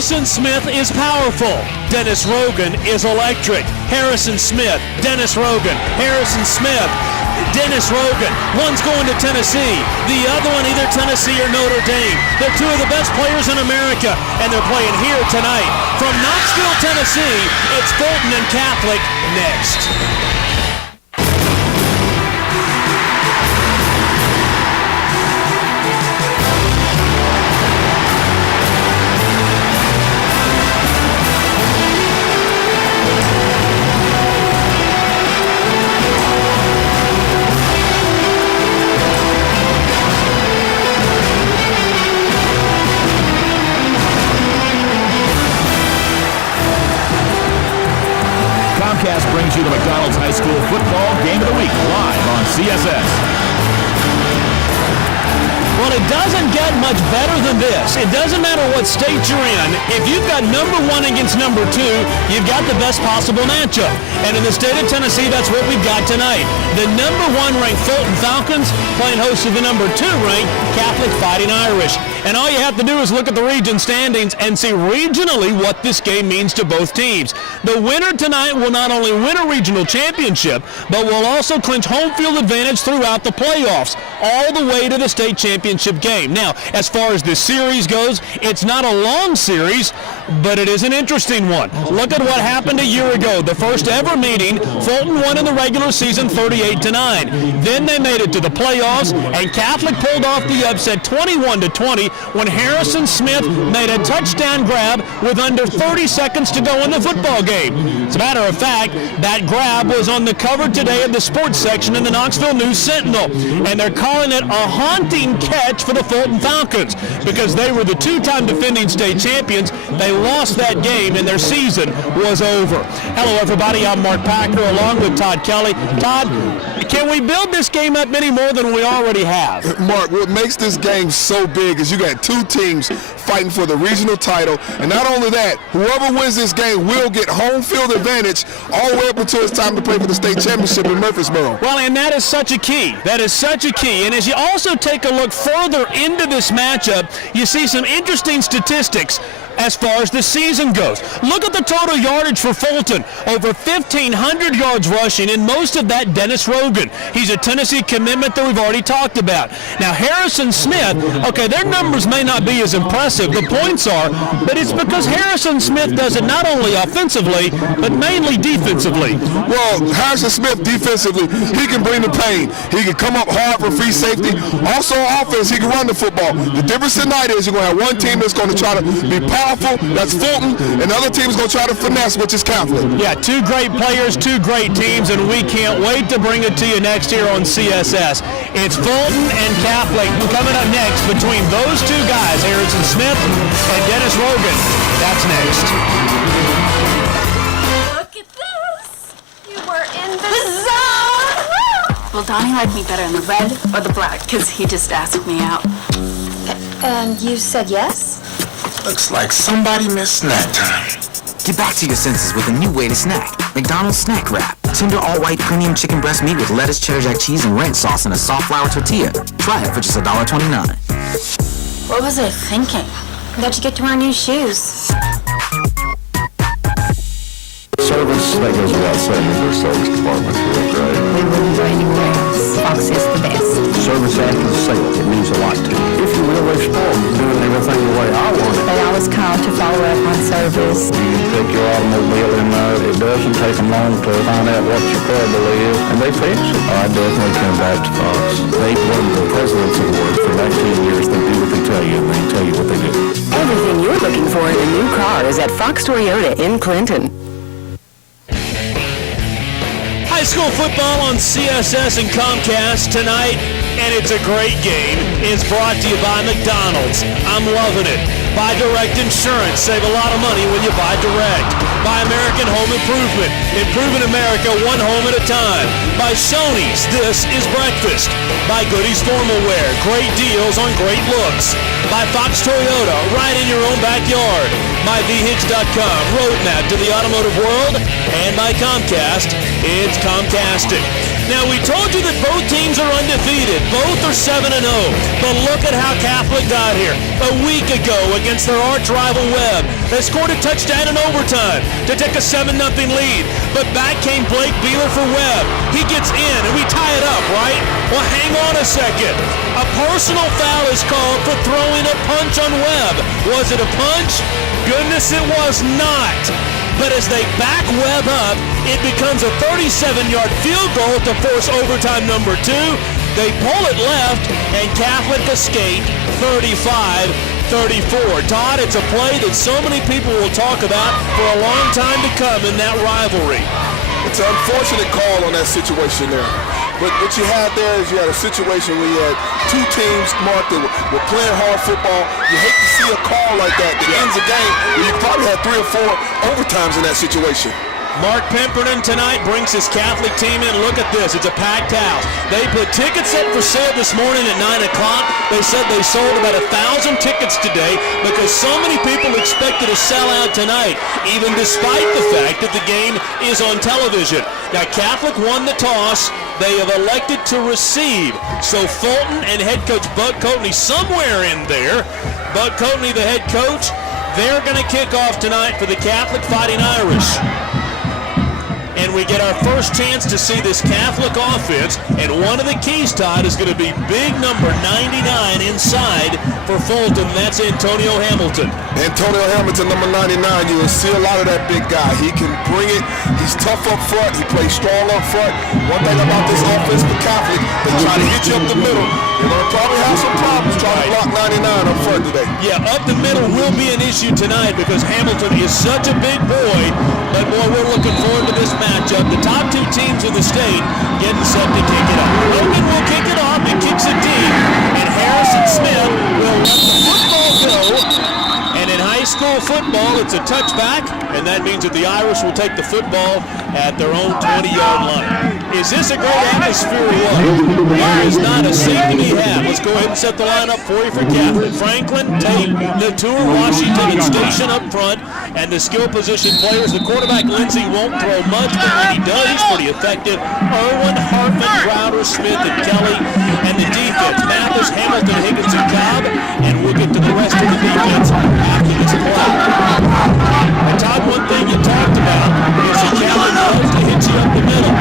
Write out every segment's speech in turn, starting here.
Harrison Smith is powerful. Dennis Rogan is electric. Harrison Smith, Dennis Rogan, Harrison Smith, Dennis Rogan. One's going to Tennessee. The other one either Tennessee or Notre Dame. They're two of the best players in America, and they're playing here tonight. From Knoxville, Tennessee, it's Fulton and Catholic next. Comcast brings you the McDonald's High School Football Game of the Week live on CSS. Well, it doesn't get much better than this. It doesn't matter what state you're in. If you've got number one against number two, you've got the best possible matchup. And in the state of Tennessee, that's what we've got tonight. The number one ranked Fulton Falcons playing host to the number two ranked Catholic Fighting Irish. And all you have to do is look at the region standings and see regionally what this game means to both teams. The winner tonight will not only win a regional championship, but will also clinch home field advantage throughout the playoffs, all the way to the state championship game. Now, as far as this series goes, it's not a long series, but it is an interesting one. Look at what happened a year ago. The first ever meeting, Fulton won in the regular season 38-9. Then they made it to the playoffs, and Catholic pulled off the upset 21-20 when Harrison Smith made a touchdown grab with under 30 seconds to go in the football game. As a matter of fact, that grab was on the cover today of the sports section in the Knoxville News-Sentinel, and they're calling it a haunting catch for the Fulton Falcons because they were the two-time defending state champions. They lost that game, and their season was over. Hello, everybody. I'm Mark Packer along with Todd Kelly. Todd, can we build this game up any more than we already have? Mark, what makes this game so big is you got two teams fighting for the regional title, and not only that, whoever wins this game will get home field advantage all the way up until it's time to play for the state championship in Murfreesboro. Well, and that is such a key. That is such a key. And as you also take a look further into this matchup, you see some interesting statistics as far as the season goes. Look at the total yardage for Fulton. Over 1,500 yards rushing, and most of that Dennis Rogan. He's a Tennessee commitment that we've already talked about. Now, Harrison Smith, okay, their numbers may not be as impressive, the points are, but it's because Harrison Smith does it not only offensively, but mainly defensively. Well, Harrison Smith defensively, he can bring the pain. He can come up hard for free safety. Also on offense, he can run the football. The difference tonight is you're going to have one team that's going to try to be powerful, that's Fulton, and the other team is going to try to finesse, which is Catholic. Yeah, two great players, two great teams, and we can't wait to bring it to you next here on CSS. It's Fulton and Catholic coming up next between those two guys, Harrison Smith and Dennis Rogan. That's next. Look at this. You were in the zone. Well, Donnie liked me better in the red or the black because he just asked me out. And you said yes? Looks like somebody missed snack time. Get back to your senses with a new way to snack. McDonald's Snack Wrap. Tender all-white premium chicken breast meat with lettuce, cheddar jack cheese, and ranch sauce in a soft flour tortilla. Try it for just $1.29. What was I thinking? Got to get to our new shoes. Service that goes without saying is their service department. We wouldn't go anywhere else. Fox is the best. Service after the sale, it means a lot to me. If you really spoiled doing everything the way I want it. They always call to follow up on service. You can pick your automobile in there. It doesn't take them long to find out what your trouble is, and they fix it. I definitely come back to Fox. They won the President's Award for 19 years. They do what they tell you, and they tell you what they do. Everything you're looking for in a new car is at Fox Toyota in Clinton. High school football on CSS and Comcast tonight, and it's a great game. It's brought to you by McDonald's. I'm loving it. Buy Direct Insurance. Save a lot of money when you buy Direct. Buy American Home Improvement. Improving America one home at a time. Buy Shoney's. This is breakfast. Buy Goody's Formal Wear. Great deals on great looks. Buy Fox Toyota right in your own backyard. Buy VHitch.com. Roadmap to the automotive world. And by Comcast. It's Comcasting. Now, we told you that both teams are undefeated. Both are 7-0. But look at how Catholic got here. A week ago against their arch rival Webb. They scored a touchdown in overtime to take a 7-0 lead. But back came Blake Beeler for Webb. He gets in, and we tie it up, right? Well, hang on a second. A personal foul is called for throwing a punch on Webb. Was it a punch? Goodness, it was not. But as they back Webb up, it becomes a 37-yard field goal to force overtime number 2. They pull it left, and Catholic escape 35-34. Todd, it's a play that so many people will talk about for a long time to come in that rivalry. It's an unfortunate call on that situation there. But what you had there is you had a situation where you had two teams, Mark, that were playing hard football. You hate to see a call like that ends a game where you probably had 3 or 4 overtimes in that situation. Mark Pemberton tonight brings his Catholic team in. Look at this. It's a packed house. They put tickets up for sale this morning at 9 o'clock. They said they sold about 1,000 tickets today because so many people expected a sellout tonight, even despite the fact that the game is on television. Now, Catholic won the toss. They have elected to receive. So Fulton and head coach Bud Coatney somewhere in there. Bud Coatney, the head coach, they're going to kick off tonight for the Catholic Fighting Irish. And we get our first chance to see this Catholic offense, and one of the keys, Todd, is going to be big number 99 inside for Fulton. That's Antonio Hamilton. Antonio Hamilton, number 99, you will see a lot of that big guy. He can bring it. He's tough up front. He plays strong up front. One thing about this offense for Catholic, they try to hit you up the middle. They're going to probably have some problems trying to block 99 up front today. Yeah, up the middle will be an issue tonight because Hamilton is such a big boy. But, boy, we're looking forward to this matchup. The top 2 teams in the state getting set to kick it off. Logan will kick it off. He kicks it deep. And Harrison Smith will let the football go. And in high school football, it's a touchback. And that means that the Irish will take the football at their own 20-yard line. Is this a great atmosphere or what? There is not a seat to be had. Let's go ahead and set the lineup for you for Catholic. Franklin, Tate, Latour, Washington, and Station up front. And the skill position players. The quarterback, Lindsey, won't throw much, but when he does, he's pretty effective. Irwin, Hartman, Crowder, Smith, and Kelly. And the defense, Mathis, Hamilton, Higgins, and Cobb. And we'll get to the rest of the defense after this play. And Todd, one thing you talked about is that Catholic loves to hit you up the middle.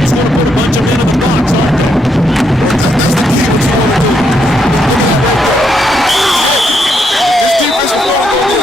He's going to put a bunch of men in the box, aren't they? That's the key what you want to do. Look at that right there. This defense is going to go in.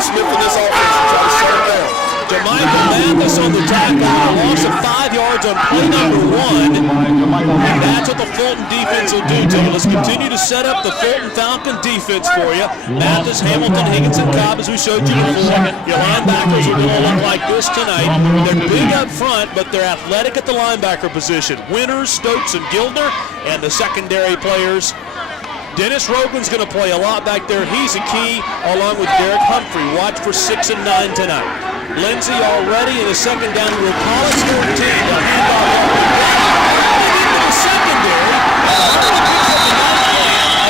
Smith in this offense and try to shut him down. Jermichael Mathis on the tackle, a loss of 5 yards on play number 1. And that's what the Fulton defense will do to you. Let's continue to set up the Fulton Falcon defense for you. Mathis, Hamilton, Higgins, and Cobb, as we showed you before. Your linebackers are going to look like this tonight. They're big up front, but they're athletic at the linebacker position. Winters, Stokes, and Gildner, and the secondary players. Dennis Rogan's going to play a lot back there. He's a key, along with Derek Humphrey. Watch for 6 and 9 tonight. Lindsey already in the second down. We'll call it 14. The handoff into the secondary.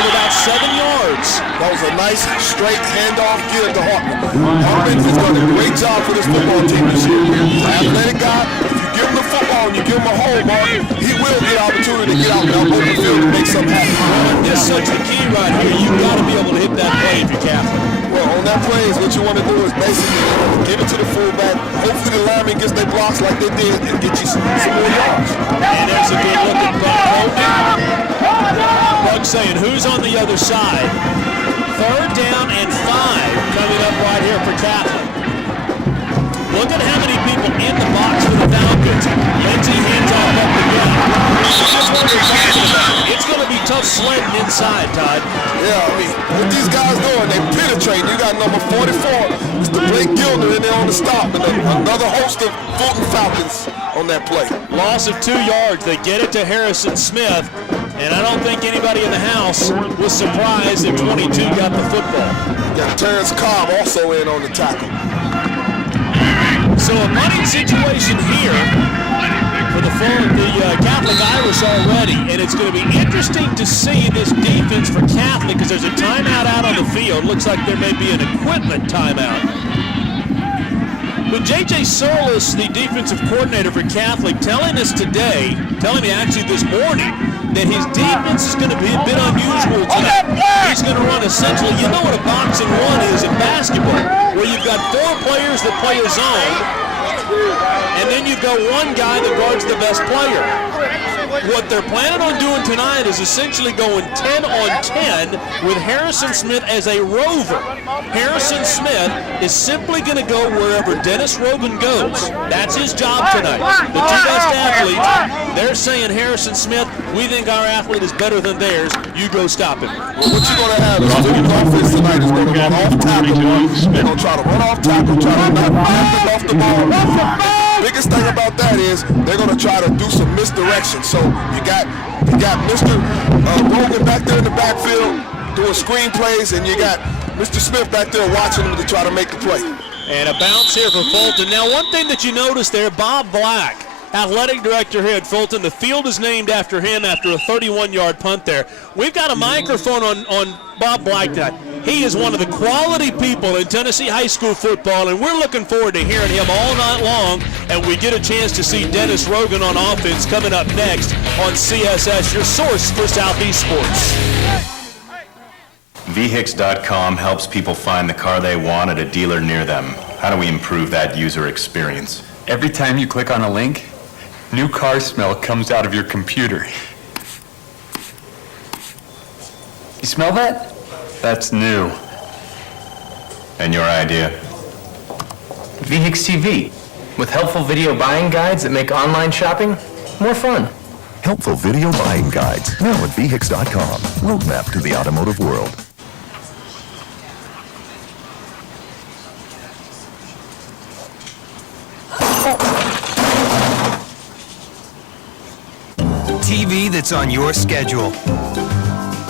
Of about 7 yards. That was a nice, straight handoff give to Hartman. Hartman has done a great job for this football team this year. Athletic guy. If you give him the football and you give him a hole, Mark, he will get an opportunity to get out on the field and make something happen. This is such a key right here. You've got to be able to hit that play if you're Catholic. Well, on that play is what you want to do is basically give it to the fullback. Hopefully the lineman gets their blocks like they did and get you some more yards. And there's a good look at Buck Hogan. Buck saying, who's on the other side? 3rd down and 5 coming up right here for Catholic. Look at how many people in the box for the Falcons. Lindsey hands off up the gut. It's going to be tough sledding inside, Todd. Yeah, I mean, what these guys doing, they penetrating. You got number 44, Mr. Blake Gildner in there on the stop, and another host of Fulton Falcons on that play. Loss of 2 yards. They get it to Harrison Smith, and I don't think anybody in the house was surprised that 22 got the football. Got Terrence Cobb also in on the tackle. So a punting situation here for the Catholic Irish already, and it's going to be interesting to see this defense for Catholic because there's a timeout out on the field. Looks like there may be an equipment timeout. With J.J. Solis, the defensive coordinator for Catholic, telling me actually this morning, that his defense is going to be a bit unusual tonight. He's going to run essentially, you know what a boxing one is in basketball, where you've got 4 players that play a zone, and then you've got one guy that guards the best player. What they're planning on doing tonight is essentially going 10 on 10 with Harrison Smith as a rover. Harrison Smith is simply going to go wherever Dennis Rogan goes. That's his job tonight. The 2 best athletes, they're saying Harrison Smith, we think our athlete is better than theirs. You go stop him. Well, what you're going to have is Fulton's offense tonight is going to run off tackle. They're going to try to run off tackle, try to knock him off the ball. Biggest thing about that is they're going to try to do some misdirection. So you got Mr. Rogan back there in the backfield doing screen plays, and you got Mr. Smith back there watching him to try to make the play. And a bounce here for Fulton. Now, one thing that you notice there, Bob Black, athletic director here at Fulton, the field is named after him after a 31-yard punt there. We've got a microphone on Bob Black tonight. He is one of the quality people in Tennessee high school football, and we're looking forward to hearing him all night long, and we get a chance to see Dennis Rogan on offense coming up next on CSS, your source for Southeast sports. VHIX.com helps people find the car they want at a dealer near them. How do we improve that user experience? Every time you click on a link, new car smell comes out of your computer. You smell that? That's new. And your idea? VHIX TV, with helpful video buying guides that make online shopping more fun. Helpful video buying guides, now at VHIX.com. Roadmap to the automotive world. TV that's on your schedule.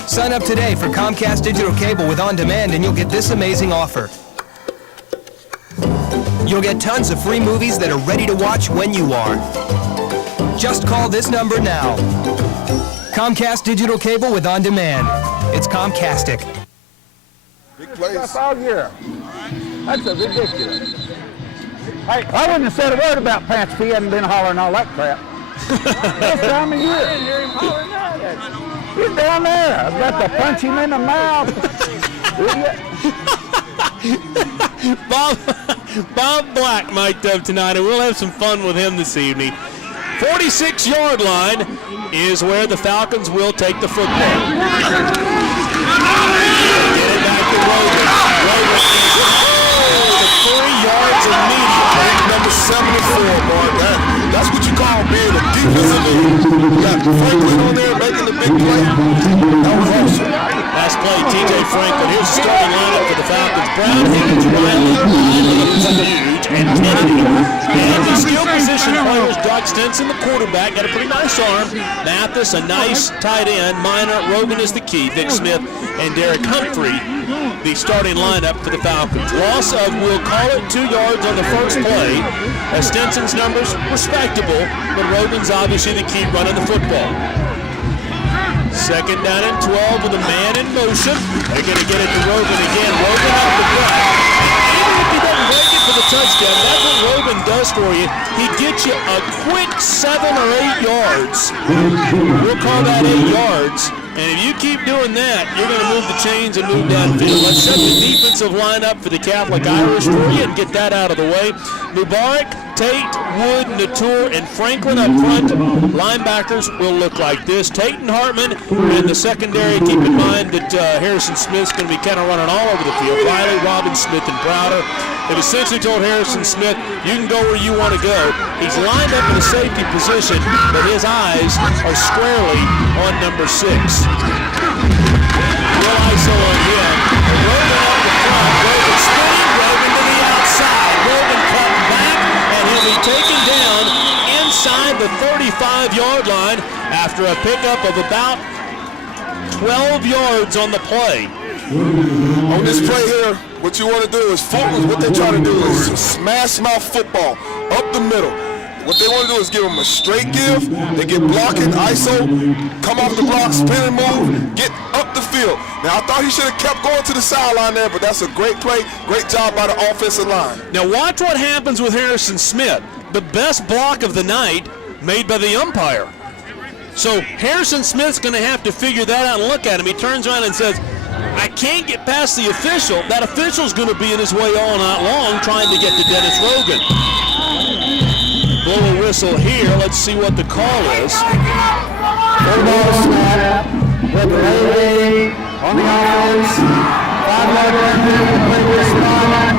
Sign up today for Comcast Digital Cable with On Demand and you'll get this amazing offer. You'll get tons of free movies that are ready to watch when you are. Just call this number now. Comcast Digital Cable with On Demand. It's Comcastic. Big plays. That's all year. That's a ridiculous. Hey, I wouldn't have said a word about Pants if he hadn't been hollering all that crap. This time of year. I didn't hear him hollering that. He's down there. I've got to punch him in the mouth. Bob Black mic'd up tonight, and we'll have some fun with him this evening. 46-yard line is where the Falcons will take the football. Get it back to Rogan. Rogan is 3 yards immediately. Number 74, Mark. That's what you call being a defensive end. You got Franklin on there making the big play. That was awesome. Last play, T.J. Franklin. Here's the starting lineup for the Falcons. Brown, Higgins, Riley, huge, and Kennedy. And the skill position players, Doug Stinson, the quarterback, got a pretty nice arm. Mathis, a nice tight end. Minor, Rogan is the key. Vic Smith and Derek Humphrey, the starting lineup for the Falcons. Loss of, we'll call it 2 yards on the first play. Stinson's numbers, respectable, but Rogan's obviously the key running the football. Second down and 12 with a man in motion. They're going to get it to Rogan again. Rogan out the break. Even if he doesn't break it for the touchdown, that's what Rogan does for you. He gets you a quick 7 or 8 yards. We'll call that 8 yards. And if you keep doing that, you're going to move the chains and move downfield. Let's set the defensive lineup for the Catholic Irish for you and get that out of the way. Mubarak, Tate, Wood, Natur, and Franklin up front. Linebackers will look like this. Tate and Hartman in the secondary. Keep in mind that Harrison Smith's going to be kind of running all over the field. Riley, Robbins, Smith, and Browder. They've essentially told Harrison Smith, you can go where you want to go. He's lined up in a safety position, but his eyes are squarely on number 6. Real ISO on him. Rogan out the front. Rogan spinning. Rogan to the outside. Rogan cut back, and he'll be taken down inside the 35-yard line after a pickup of about 12 yards on the play. On this play here, what you want to do is Fulton, what they try to do is smash mouth football up the middle. What they want to do is give them a straight give. They get blocking, ISO, come off the block, spin and move, get up the field. Now, I thought he should have kept going to the sideline there, but that's a great play. Great job by the offensive line. Now watch what happens with Harrison Smith. The best block of the night made by the umpire. So Harrison Smith's going to have to figure that out and look at him. He turns around and says, I can't get past the official. That official's going to be in his way all night long trying to get to Dennis Rogan. Blow a whistle here. Let's see what the call is. Full ball snap. With the lady on the offense. 5-yard penalty. Complete response.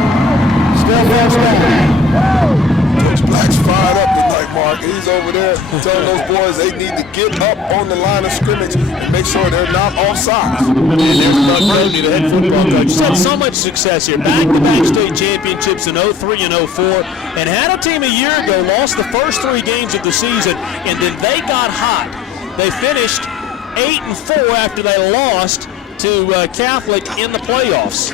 Still first down. Coach Black's fired up tonight, Mark. He's over there telling those boys they need to get up on the line of scrimmage and make sure they're not offside. And there's Doug Brody, the head football coach. He's had so much success here. Back-to-back state championships in 03 and 04. And had a team a year ago lost the first 3 games of the season, and then they got hot. They finished 8-4 after they lost to Catholic in the playoffs.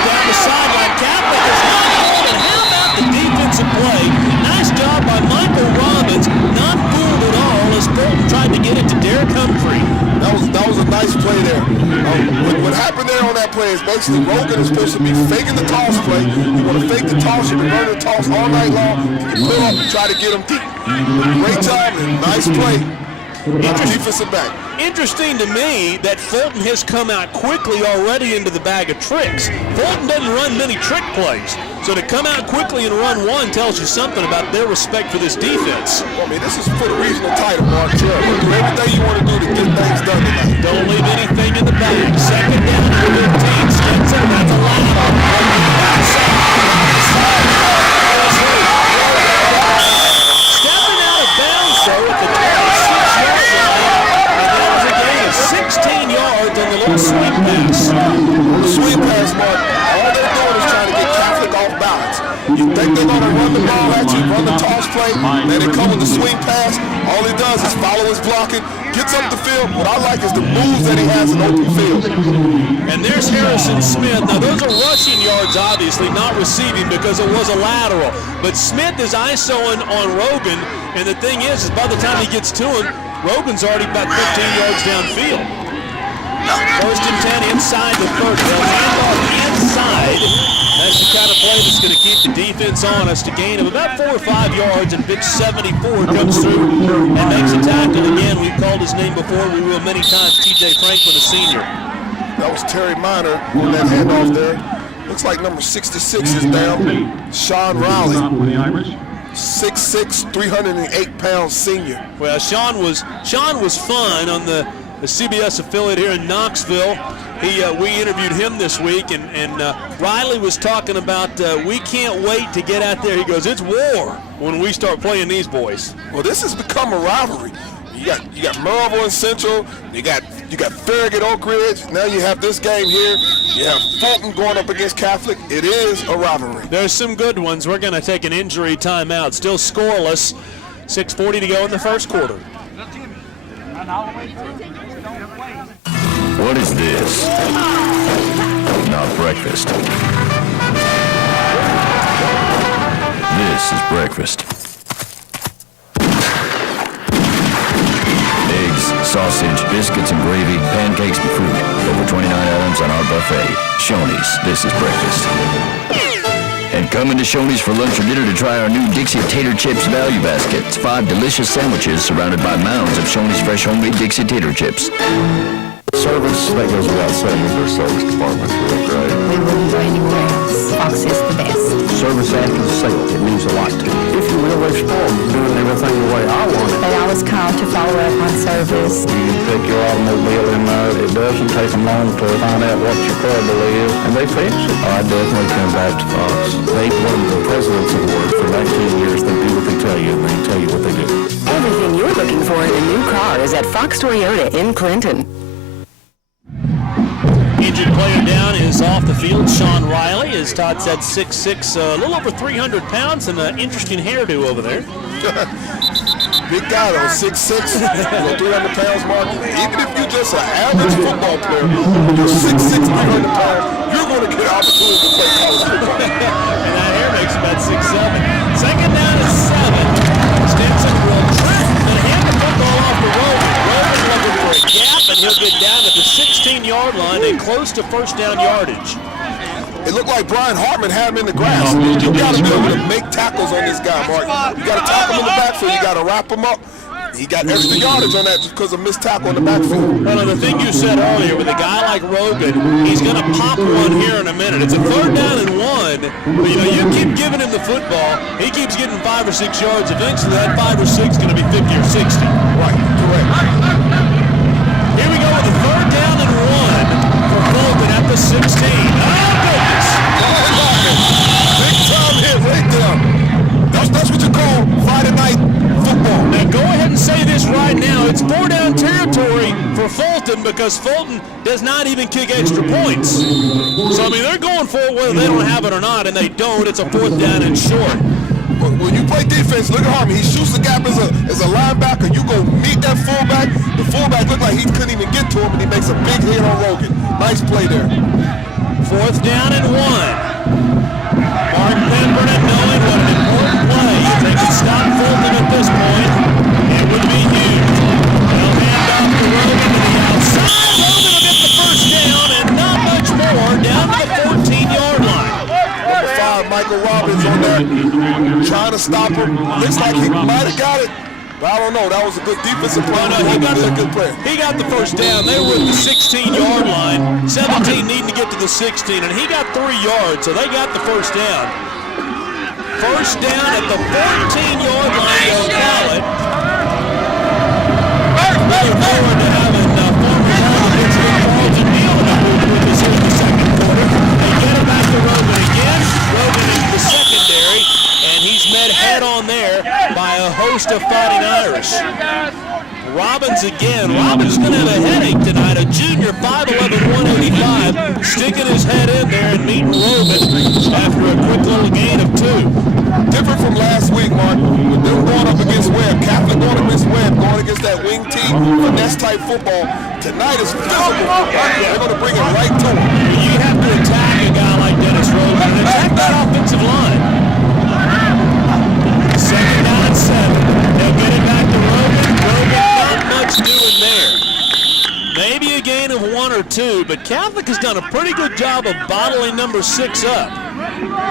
Down the sideline. Catholic is not holding. How about the defensive play? Nice job by Michael Robbins. Not fooled at all as Fulton tried to get it to Derek Humphrey. That was a nice play there. What happened there on that play is basically Rogan is supposed to be faking the toss play. You want to fake the toss, you've been running the toss all night long. You pull up and try to get him deep. Great job and nice play. Defensive back. Interesting to me that Fulton has come out quickly already into the bag of tricks. Fulton doesn't run many trick plays, so to come out quickly and run one tells you something about their respect for this defense. Well, I mean, this is for the regional title, Mark. Do everything you want to do to get things done tonight. Don't leave anything in the bag. Second down and 15. Stetson, that's a line. Stepping out of bounds, though, at the 26-yard line, and that was a gain of 16 yards on the little sweep pass. The sweep pass, Mark, all they're doing is trying to get Catholic off balance. You think they're going to run the ball at you, run the toss play, then they come with the swing pass. All he does is follow his blocking, gets up the field. What I like is the moves that he has in open field. And there's Harrison Smith. Now, those are rushing yards, obviously, not receiving because it was a lateral. But Smith is ISOing on Rogan, and the thing is by the time he gets to him, Rogan's already about 15 yards downfield. First and 10 inside the 30. They'll hand off inside. That's the kind of play that's going to keep the defense honest. A gain of about 4 or 5 yards, and big 74 comes through and makes a tackle again. We've called his name before. We will many times. T.J. Franklin, a senior. That was Terry Minor on that handoff there. Looks like number 66 is down. Sean Riley. 6'6", 308-pound senior. Well, Sean was fun on the CBS affiliate here in Knoxville. We interviewed him this week, and Riley was talking about we can't wait to get out there. He goes, it's war when we start playing these boys. Well, this has become a rivalry. You got Maryville and Central. You got Farragut Oak Ridge. Now you have this game here. You have Fulton going up against Catholic. It is a rivalry. There's some good ones. We're going to take an injury timeout. Still scoreless. 6:40 to go in the first quarter. What is this? Not breakfast. This is breakfast. Eggs, sausage, biscuits and gravy, pancakes and fruit. Over 29 items on our buffet. Shoney's, this is breakfast. And come into Shoney's for lunch or dinner to try our new Dixie Tater Chips Value Basket. It's 5 delicious sandwiches surrounded by mounds of Shoney's fresh homemade Dixie Tater Chips. Service, that goes without saying. Their service department's real great. We wouldn't go anywhere else. Fox is the best. Service after the sale, it means a lot to me. If you will, they're spoiled doing everything the way I want it. They always call to follow up on service. You can pick your automobile in there. It doesn't take them long to find out what your trouble is, and they fix it. I definitely come back to Fox. They won the President's Award for 19 years. They do what they tell you, and they tell you what they do. Everything you're looking for in a new car is at Fox Toyota in Clinton. Injured player down is off the field. Sean Riley, as Todd said, 6'6", a little over 300 pounds, and an interesting hairdo over there. Big guy though, 6'6", 300 pounds, Mark. Even if you're just an average football player, you're 6'6", 300 pounds, you're going to get an opportunity to play college football. And that hair makes about 6'7". Second down is 7. Stinson will trip and hand the football off the road. Rogan host of first down yardage. It looked like Brian Hartman had him in the grass. You got to be able to make tackles on this guy, Mark. You got to tackle him in the backfield. You got to wrap him up. He got extra yardage on that just because of missed tackle in the backfield. Well, the thing you said earlier, with a guy like Rogan, he's going to pop one here in a minute. It's a 3rd down and 1. But, you keep giving him the football. He keeps getting 5 or 6 yards. Eventually, that 5 or 6 is going to be 50 or 60. Right, correct. Here we go with a 3rd down and 1 for Fulton at the 16. Oh, goodness. Big time hit right there. That's what you call Friday night football. Now go ahead and say this right now. It's 4-down territory for Fulton because Fulton does not even kick extra points. So, they're going for it whether they don't have it or not, and they don't. It's a 4th down and short. When you play defense, look at Harmon. He shoots the gap as a linebacker. You go meet that fullback. The fullback looked like he couldn't even get to him, and he makes a big hit on Rogan. Nice play there. 4th down and 1. Mark Pemberton knowing what an important play. If they can stop Fulton at this point, it would be huge. They'll hand off to Rogan to the outside. Rogan will get the first down and not much more down to the 14-yard line. Number 5, Michael Robbins on there, trying to stop him. Looks like he might have got it. But I don't know. That was a good defensive play. He got a good play. He got the first down. They were at the 16-yard line. 17 needing to get to the 16, and he got 3 yards, so they got the first down. First down at the 14-yard line, they'll call it. Looking forward to having former Target pitcher Carlton Neal in the booth with us here in the second quarter. They get it back to Rogan again. Rogan into the secondary, and he's met head-on there by a host of Fighting Irish. Robbins again. Robbins is going to have a headache tonight. A junior, 5'11", 185, sticking his head in there and meeting Rogan after a quick little gain of 2. Different from last week, Mark. With them going up against Webb, Catholic going against Webb, going against that wing team, finesse-type football. Tonight is physical football. They're going to bring it right to him. You have to attack a guy like Dennis Rogan and attack that offensive line. 2nd down and 7. They'll get it back to Rogan. Rogan, not much doing there. Maybe a gain of 1 or 2, but Catholic has done a pretty good job of bottling number 6 up.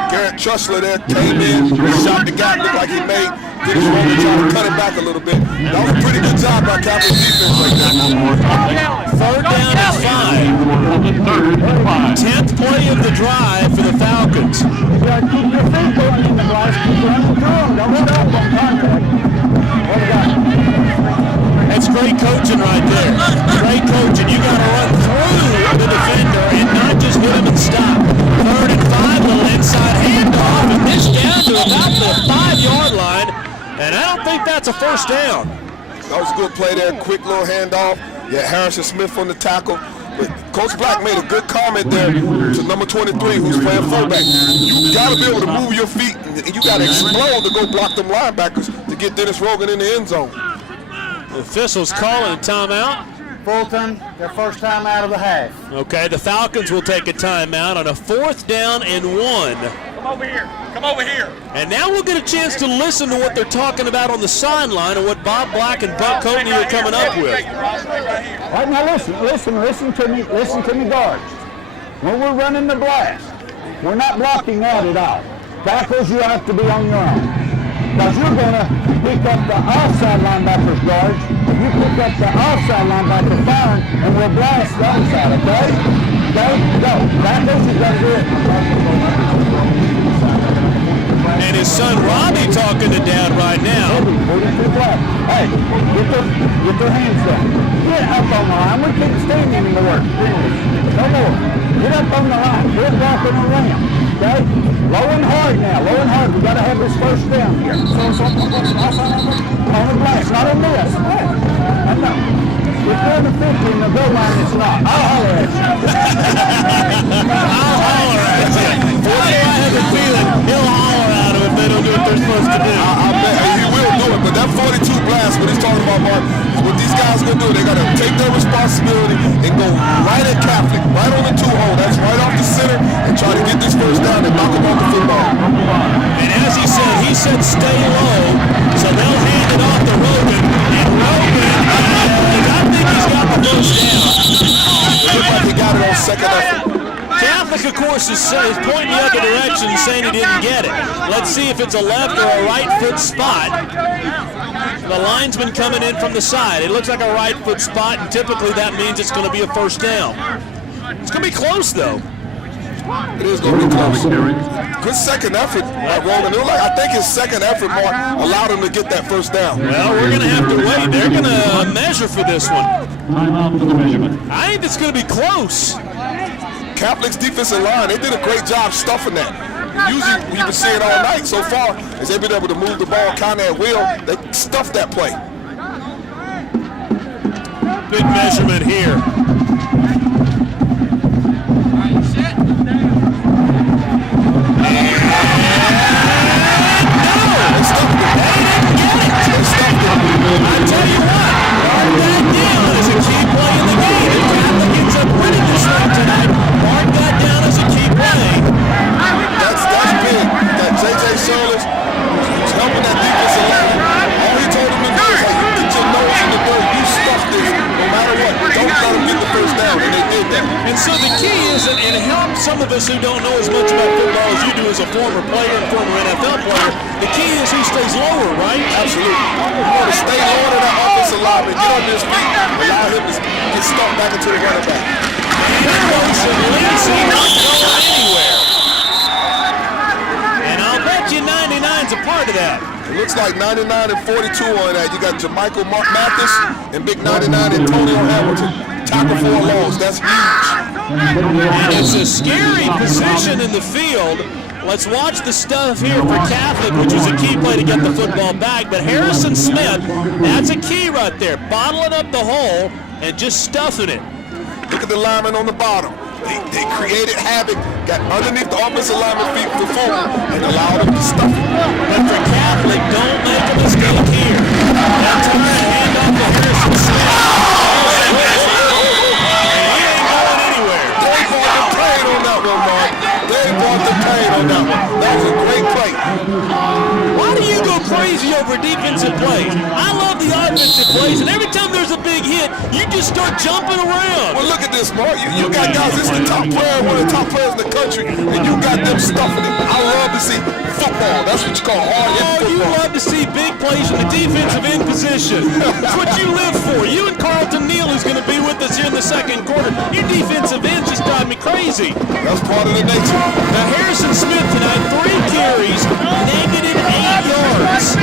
Garrett Trussler there came in, shot the gap, looked like he made. Dennis Rogan trying to cut it back a little bit. That was a pretty good job by Catholic defense right there. 3rd down and 5. 10th play of the drive for the Falcons. Keep your feet going in the glass. Keep running through them. Don't stop on contact. What we got? That's great coaching right there. Great coaching. You got to run through the defender and not just hit him and stop. 3rd and 5, little inside handoff, and this down to about the 5-yard line, and I don't think that's a first down. That was a good play there. Quick little handoff. Yeah, Harrison Smith on the tackle. But Coach Black made a good comment there to number 23, who's playing fullback. You got to be able to move your feet, and you got to explode to go block them linebackers to get Dennis Rogan in the end zone. The officials calling a timeout. Fulton, their first time out of the half. Okay, the Falcons will take a timeout on a 4th down and 1. Come over here. Come over here. And now we'll get a chance to listen to what they're talking about on the sideline and what Bob Black and Buck Coatney are coming up with. Right now, listen to me, guards. When we're running the blast, we're not blocking out at all. Tackles, you have to be on your own. Because you're going to pick up the offside linebackers, guards. You pick up the offside linebacker firing, and we'll blast the other side, okay? Okay? Go. Tackles, you got to do it. And his son Robbie talking to Dad right now. Hey, get their hands up. Get up on the line. We can't stand anymore. No more. Get up on the line. We're blocking around. Okay? Low and hard now. Low and hard. We got to have this first down here. On the blast, not on this. I know. It's going to 50 in the goal line. It's not. I'll holler at you. I'll holler at you. I have a feeling he'll holler at him if they don't do what they're supposed to do. I bet he will do it, but that 42 blast, what he's talking about, Mark, what these guys are going to do, they got to take their responsibility and go right at Catholic, right on the 2-hole. That's right off the center, and try to get this first down and knock him off the football. And as he said stay low, so they'll hand it off to Rogan, and Rogan, I think he's got the first down. It looked like he got it on second or see if it's a left or a right foot spot. The linesman coming in from the side. It looks like a right foot spot, and typically that means it's going to be a first down. It's going to be close, though. It is going to be close. Good second effort by Rogan. I think his second effort, Mark, allowed him to get that first down. Well, we're going to have to wait. They're going to measure for this one. Timeout for the measurement. I think it's going to be close. Catholic's defensive line, they did a great job stuffing that. Usually, we've been seeing all night so far, is they've been able to move the ball kind of at will. They stuffed that play. Big measurement here. I tell you what, mark that down as a key play in the game. If Catholic ends up winning this one tonight, mark that down as a key play. That's big. That J.J. Shoulders was helping that defensive line. All he told him to do is, you get your nose in the dirt, you stuff this, no matter what. Don't let him get the first down, and they did that. And so the key is, and it helps some of us who don't know as much about football as you do as a former player and former NFL player, the key is he stays lower, right? Absolutely. You want to stay lower than that offensive lineman, get on his feet, allow him to get stuck back into the running back. And motion, Lindsey not going anywhere. And I'll bet you 99's a part of that. It looks like 99 and 42 on that. You got Jermichael Mathis and big 99 Antonio Hamilton. Tackle for a loss. That's huge. And it's a scary position in the field. Let's watch the stuff here for Catholic, which is a key play to get the football back. But Harrison Smith, that's a key right there. Bottling up the hole and just stuffing it. Look at the lineman on the bottom. They created havoc, got underneath the offensive lineman feet for Fulton, and allowed him to stuff it. But for Catholic, don't make a mistake here. That time, hand off to Harrison Smith. He ain't going anywhere. They brought the pain on that one, Mark. They brought the pain on that one. That was a great play. Why do you go crazy over defensive plays? I love the offensive plays, and every time there's a big hit, you just start jumping around. Well, look at this, Mark. You got guys, this is the top player, one of the top players in the country, and you got them stuffing it. I love to see football. That's what you call hard-hitting football. You love to see big plays from the defensive end position. That's what you live for. You and Carlton Neal, who's going to be with us here in the second quarter. Your defensive ends just drive me crazy. That's part of the nature. Now, Harrison Smith tonight, 3 carries, negative 8 yards.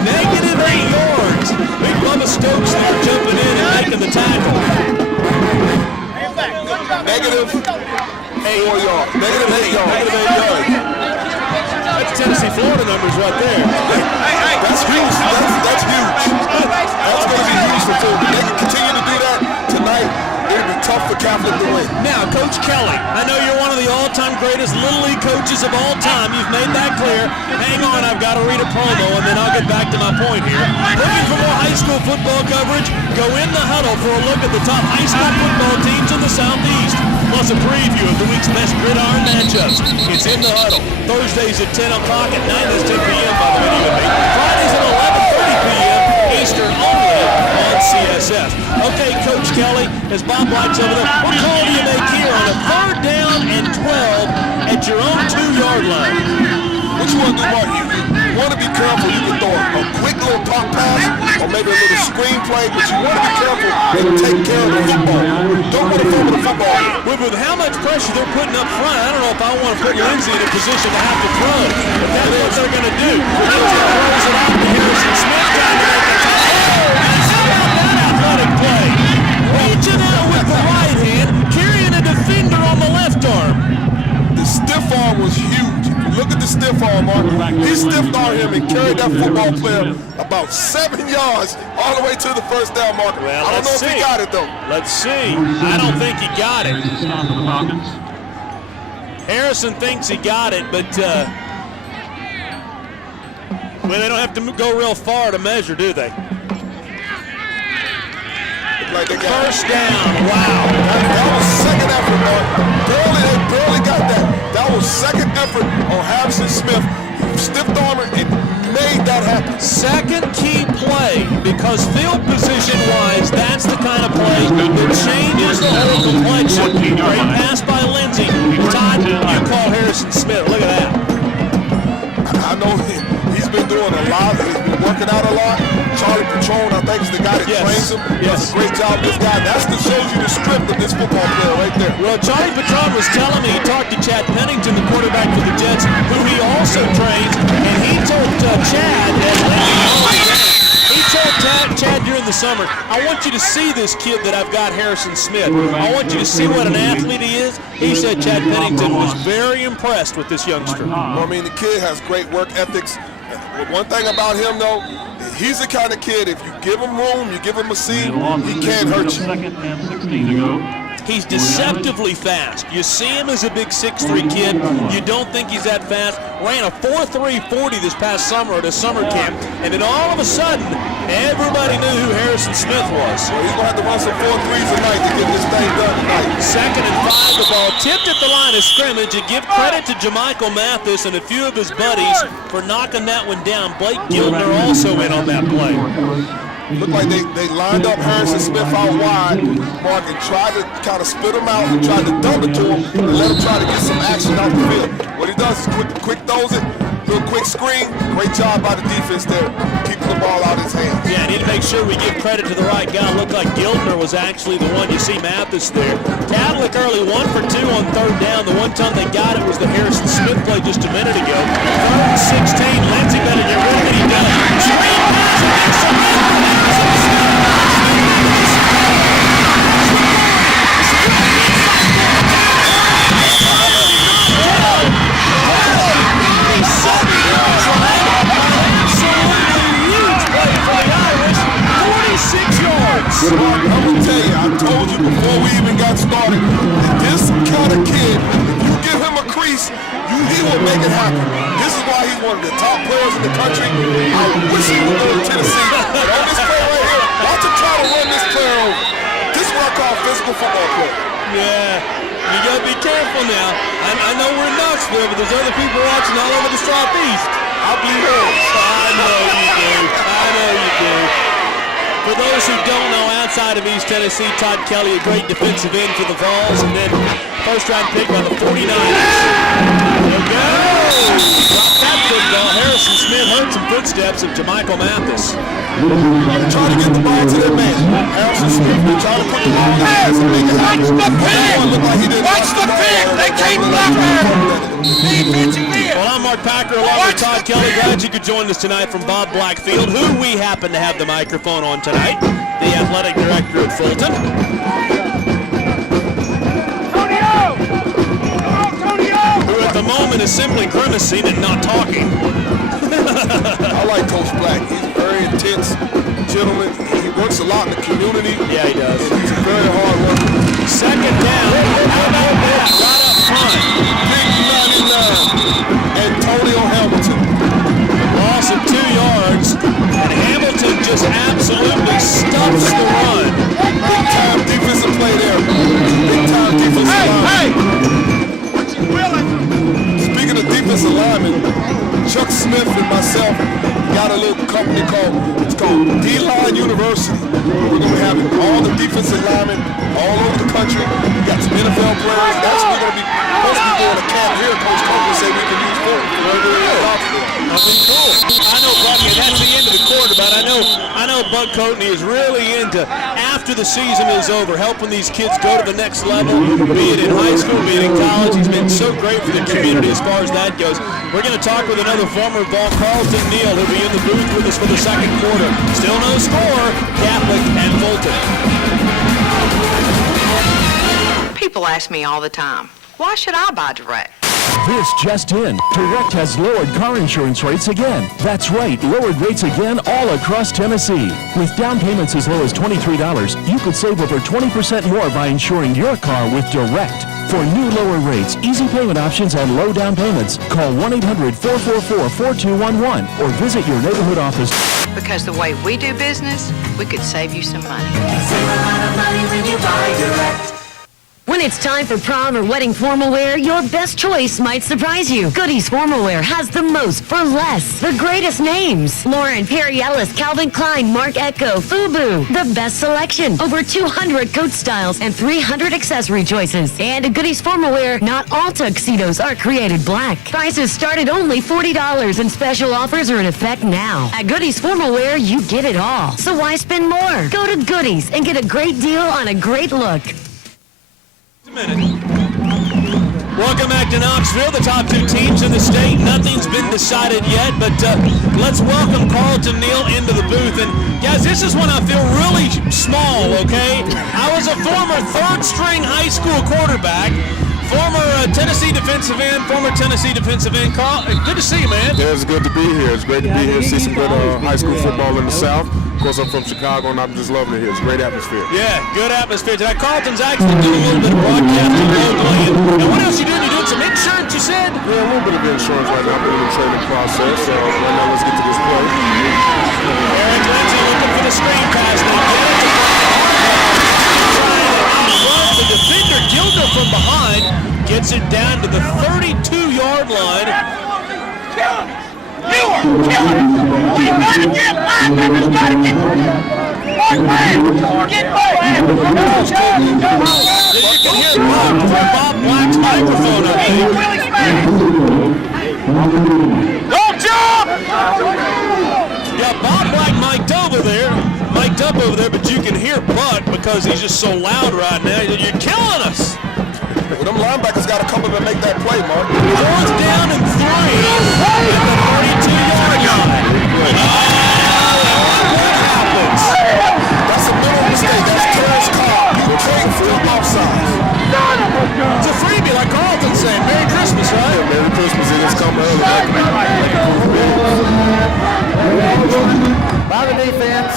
Negative 8 yards. Big Bubba Stokes there jumping in and making the tackle. Negative 4 yards. Negative 8 yards. Negative 8 yards. That's Tennessee, Florida numbers right there. That's huge. That's huge. That's going to be huge for Fulton. They can continue to do that tonight. It'll be tough for Catholic to win. Now, Coach Kelly, I know you're one of the all-time greatest Little League coaches of all time. You've made that clear. Hang on, I've got to read a promo, and then I'll get back to my point here. Looking for more high school football coverage? Go in the huddle for a look at the top high school football teams in the Southeast, plus a preview of the week's best gridiron matchups. It's in the huddle. Thursdays at 10 o'clock, at 9 is 10 p.m. by the way, you and me. Fridays at 11:30 p.m. Eastern only on CSF. Okay, Coach Kelly, as Bob likes over there, what call do you make here on a 3rd down and 12 at your own 2-yard line? What you want to do, Mark? You want to be careful. You can throw a quick little pop pass or maybe a little screen play, but you want to be careful and take care of the football. Don't want to fumble the football. With how much pressure they're putting up front, I don't know if I want to put Lindsey in a position to have to throw. But that's what they're going to do. Lindsey throws it out to Harrison Smith trying to make a tackle. How about that athletic play? Reaching out with the right hand, carrying a defender on the left arm. The stiff arm was huge. Look at the stiff arm, Mark. He stiffed on him and carried that football player about 7 yards all the way to the first down marker. Well, I don't know if he got it, though. Let's see. I don't think he got it. Harrison thinks he got it, but well, they don't have to go real far to measure, do they? Like they got first down. Wow. That was second effort, Mark. They barely got that. That was second effort on Harrison Smith. Stiffed armor and made that happen. Second key play, because field position-wise, that's the kind of play that changes the whole complexion. Great pass by Lindsey. Todd, you call Harrison Smith. Look at that. working out a lot. Charlie Patron, I think, is the guy that trains him. Does a great job with this guy. That's the shows you the script of this football player right there. Well, Charlie Patron was telling me he talked to Chad Pennington, the quarterback for the Jets, who he also trains, and he told Chad Chad during the summer, I want you to see this kid that I've got, Harrison Smith. I want you to see what an athlete he is. He said Chad Pennington was very impressed with this youngster. Well, I mean, the kid has great work ethics. One thing about him, though, he's the kind of kid, if you give him room, you give him a seat, he can't hurt you. He's deceptively fast. You see him as a big 6'3" kid. You don't think he's that fast. Ran a 4.340 this past summer at a summer camp, and then all of a sudden, everybody knew who Harrison Smith was. Well, he's going to have to run some 4.3s tonight to get this thing done tonight. 2nd and 5, the ball tipped at the line of scrimmage. You give credit to Jamichael Mathis and a few of his buddies for knocking that one down. Blake Gildner also in on that play. Looked like they lined up Harrison Smith out wide, Mark, and tried to kind of spit him out and tried to dump it to him and let him try to get some action out the field. What he does is quick throws it, little quick screen. Great job by the defense there, keeping the ball out of his hands. Yeah, need to make sure we give credit to the right guy. Looked like Gildner was actually the one. You see Mathis there. Tadlick early, 1 for 2 on 3rd down. The one time they got it was the Harrison Smith play just a minute ago. 3rd and 16, Lindsey better get rid of it. He does. Screen pass, I'm going to tell you, I told you before we even got started, this kind of kid, if you give him a crease, he will make it happen. This is why he's one of the top players in the country. I wish he would go to Tennessee. But on this play right here, watch him try to run this player over. This is what I call physical football play. Yeah, you got to be careful now. I know we're in Knoxville, but there's other people watching all over the Southeast. I'll be here. I know you do. I know you do. For those who don't know, outside of East Tennessee, Todd Kelly, a great defensive end for the Vols, and then first-round pick by the 49ers. There we go! Drop that football. Harrison Smith heard some footsteps of Jamichael Mathis. Trying to get the ball to that man. Harrison Smith, trying to put the ball in his hands and make it happen. Watch the pin! They can't block her! Well, I'm Mark Packer along with Todd Kelly. Glad you could join us tonight from Bob Blackfield, who we happen to have the microphone on tonight, the athletic director at Fulton. Who at the moment is simply grimacing and not talking. I like Coach Black. He's a very intense gentleman. He works a lot in the community. Yeah, he does. And he's a very hard worker. 2nd down. How about that? Right up front. Big 99. Antonio Hamilton. Loss of 2 yards. And Hamilton just absolutely stuffs the run. Big time defensive play there. Big time defensive line. Speaking of defensive linemen, Chuck Smith and myself got a little company called D-Line University. We're going to be having all the defensive linemen all over the country. We got some NFL players. That's we're going to be supposed to be doing a camp here. Coach Copeland said we can use Fulton for regular jobs there. I mean, cool. I know Bucky, and that's the end of the quarter, but I know Bud Coatney is really into, after the season is over, helping these kids go to the next level, be it in high school, be it in college. He's been so great for the community as far as that goes. We're going to talk with another former ball, Carlton Neal, who'll be in the booth with us for the 2nd quarter. Still no score, Catholic and Fulton. People ask me all the time, why should I buy Direct? This just in. Direct has lowered car insurance rates again. That's right, lowered rates again all across Tennessee. With down payments as low as $23, you could save over 20% more by insuring your car with Direct. For new lower rates, easy payment options, and low down payments, call 1-800-444-4211 or visit your neighborhood office. Because the way we do business, we could save you some money. Save a lot of money when you buy Direct. When When it's time for prom or wedding formal wear, your best choice might surprise you. Goodies Formal Wear has the most for less. The greatest names. Lauren, Perry Ellis, Calvin Klein, Marc Ecko, FUBU. The best selection. Over 200 coat styles and 300 accessory choices. And at Goodies Formal Wear, not all tuxedos are created black. Prices start at only $40 and special offers are in effect now. At Goodies Formal Wear, you get it all. So why spend more? Go to Goodies and get a great deal on a great look. Welcome back to Knoxville, the top two teams in the state. Nothing's been decided yet, but let's welcome Carlton Neal into the booth. And guys, this is when I feel really small, okay? I was a former third-string high school quarterback, former Tennessee defensive end, Carl, good to see you, man. Yeah, it's good to be here. It's great to be here, see some good high school football in the South. Of course, I'm from Chicago, and I'm just loving it here. It's a great atmosphere. Yeah, good atmosphere tonight. Carlton's actually doing a little bit of broadcasting locally. And what else you doing? You doing some insurance, you said? Yeah, a little bit of insurance right now. I'm in the training process. So right now, let's get to this play. Eric Lindsay looking for the screen pass. They get it to outrun the defender, Gilder, from behind. Gets it down to the 32-yard line. You gotta get linebackers, gotta get more hands. Get more hands. You can hear Bob Black's microphone up there. Don't jump! Yeah, Bob Black mic'd up over there, but you can hear Butt because he's just so loud right now. You're killing us. Well, them linebackers got to come up and make that play, Mark. 4th down and 3 at the 32-yard line. What happens? That's a mental mistake. That's Terrence Carr. You can't flip offside. It's a freebie, like Carlton saying. Merry Christmas, right? Yeah, Merry Christmas. It has come early. By the defense,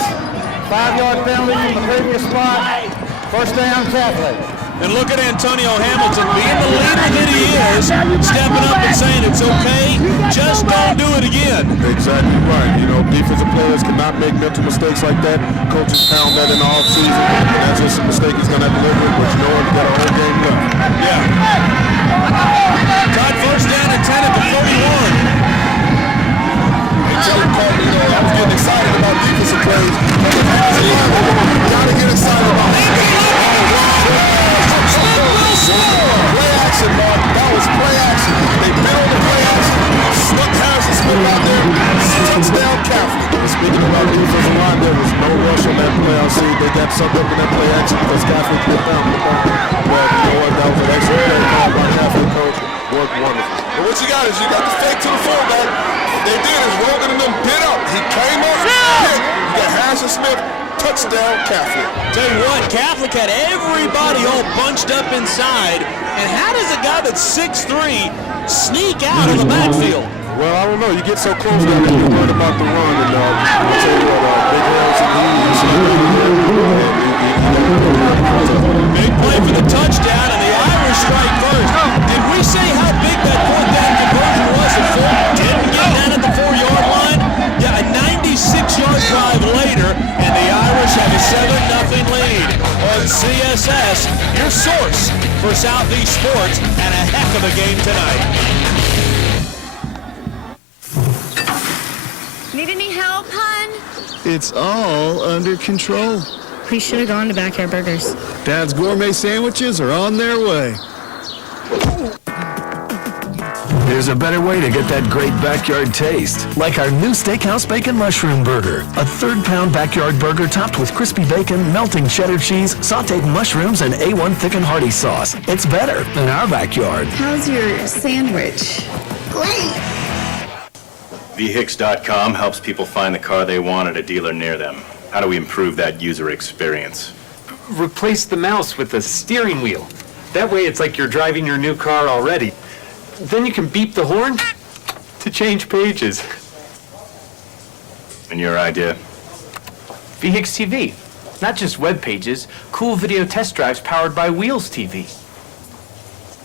5-yard penalty from the previous spot. First down, Catholic. And look at Antonio Hamilton being the leader that he is, stepping up and saying it's okay, just don't do it again. Exactly right. You know, defensive players cannot make mental mistakes like that. Coaches pound that in the offseason, and that's just a mistake he's going to have to live with, but you know what? We got a whole game left. Yeah. Tied first down and 10 at the 41. Tell him, Carl, you know, I was getting excited about defensive plays. You got to get excited about it. Play action, Mark. That was play action. They bit on the play action. Snuck Harrison Smith out there. Touchdown, Catholic. Speaking about defensive line, there was no rush on that play. I see they got sucked up in that play action because Catholic put down. But you know what? That was an excellent play called by Catholic coach. Worked wonderful. But what you got is you got the fake to the fullback. They did is Rogan and them bit up. He came up, hit. You got Harrison Smith. Touchdown, Catholic. Tell you what, Catholic had everybody all bunched up inside. And how does a guy that's 6'3" sneak out of the backfield? Well, I don't know. You get so close down there, you learn about the run. And I'll tell you what, Big Harrison, big play for the touchdown, and the Irish strike first. Did we say how big that 4th down conversion was? If Fulton didn't get down at the 4-yard line? Yeah, a 96-yard drive later, and the Irish have a 7-0 lead on CSS, your source for Southeast sports, and a heck of a game tonight. Need any help, hon? It's all under control. We should have gone to Backyard Burgers. Dad's gourmet sandwiches are on their way. There's a better way to get that great backyard taste, like our new Steakhouse Bacon Mushroom Burger. A 3rd-pound backyard burger topped with crispy bacon, melting cheddar cheese, sautéed mushrooms, and A1 thick and hearty sauce. It's better in our backyard. How's your sandwich? Great! VHIX.com helps people find the car they want at a dealer near them. How do we improve that user experience? Replace the mouse with a steering wheel. That way it's like you're driving your new car already. Then you can beep the horn to change pages. And your idea? VHIX TV. Not just web pages, cool video test drives powered by Wheels TV.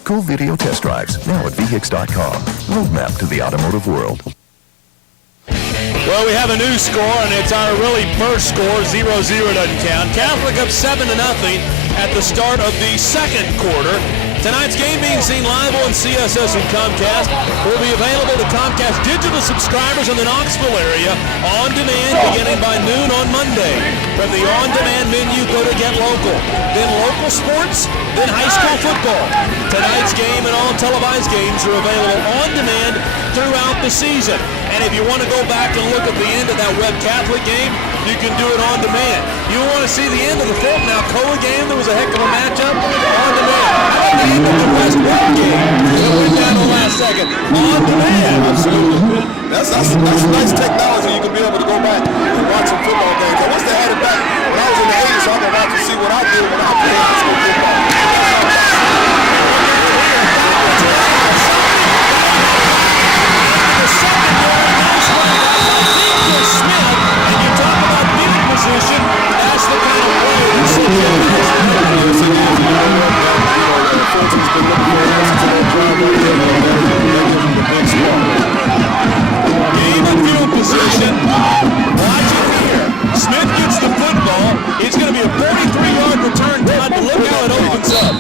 Cool video test drives, now at VHIX.com. Roadmap to the automotive world. Well, we have a new score, and it's our really first score. 0-0 doesn't count. Catholic up 7-0 at the start of the second quarter. Tonight's game being seen live on CSS and Comcast will be available to Comcast digital subscribers in the Knoxville area on demand beginning by noon on Monday. From the on-demand menu, go to Get Local, then local sports, then high school football. Tonight's game and all televised games are available on demand throughout the season. And if you want to go back and look at the end of that Webb Catholic game, you can do it on demand. You want to see the end of the Fulton Alcoa game? There was a heck of a matchup on demand. How about the end of the West Webb game that went down the last second? On demand. Absolutely. That's nice technology. You can be able to go back and watch some football games. I wish they had it back when I was in the 80s, so I can watch and see what I did when I played high school football. Position, that's the kind of play that's so good. Fulton's been looking for an answer to that drive right there. They give him the big spot. Game of field position. Watch it here. Smith gets the football. It's going to be a 43-yard return, Todd, but look how it opens up.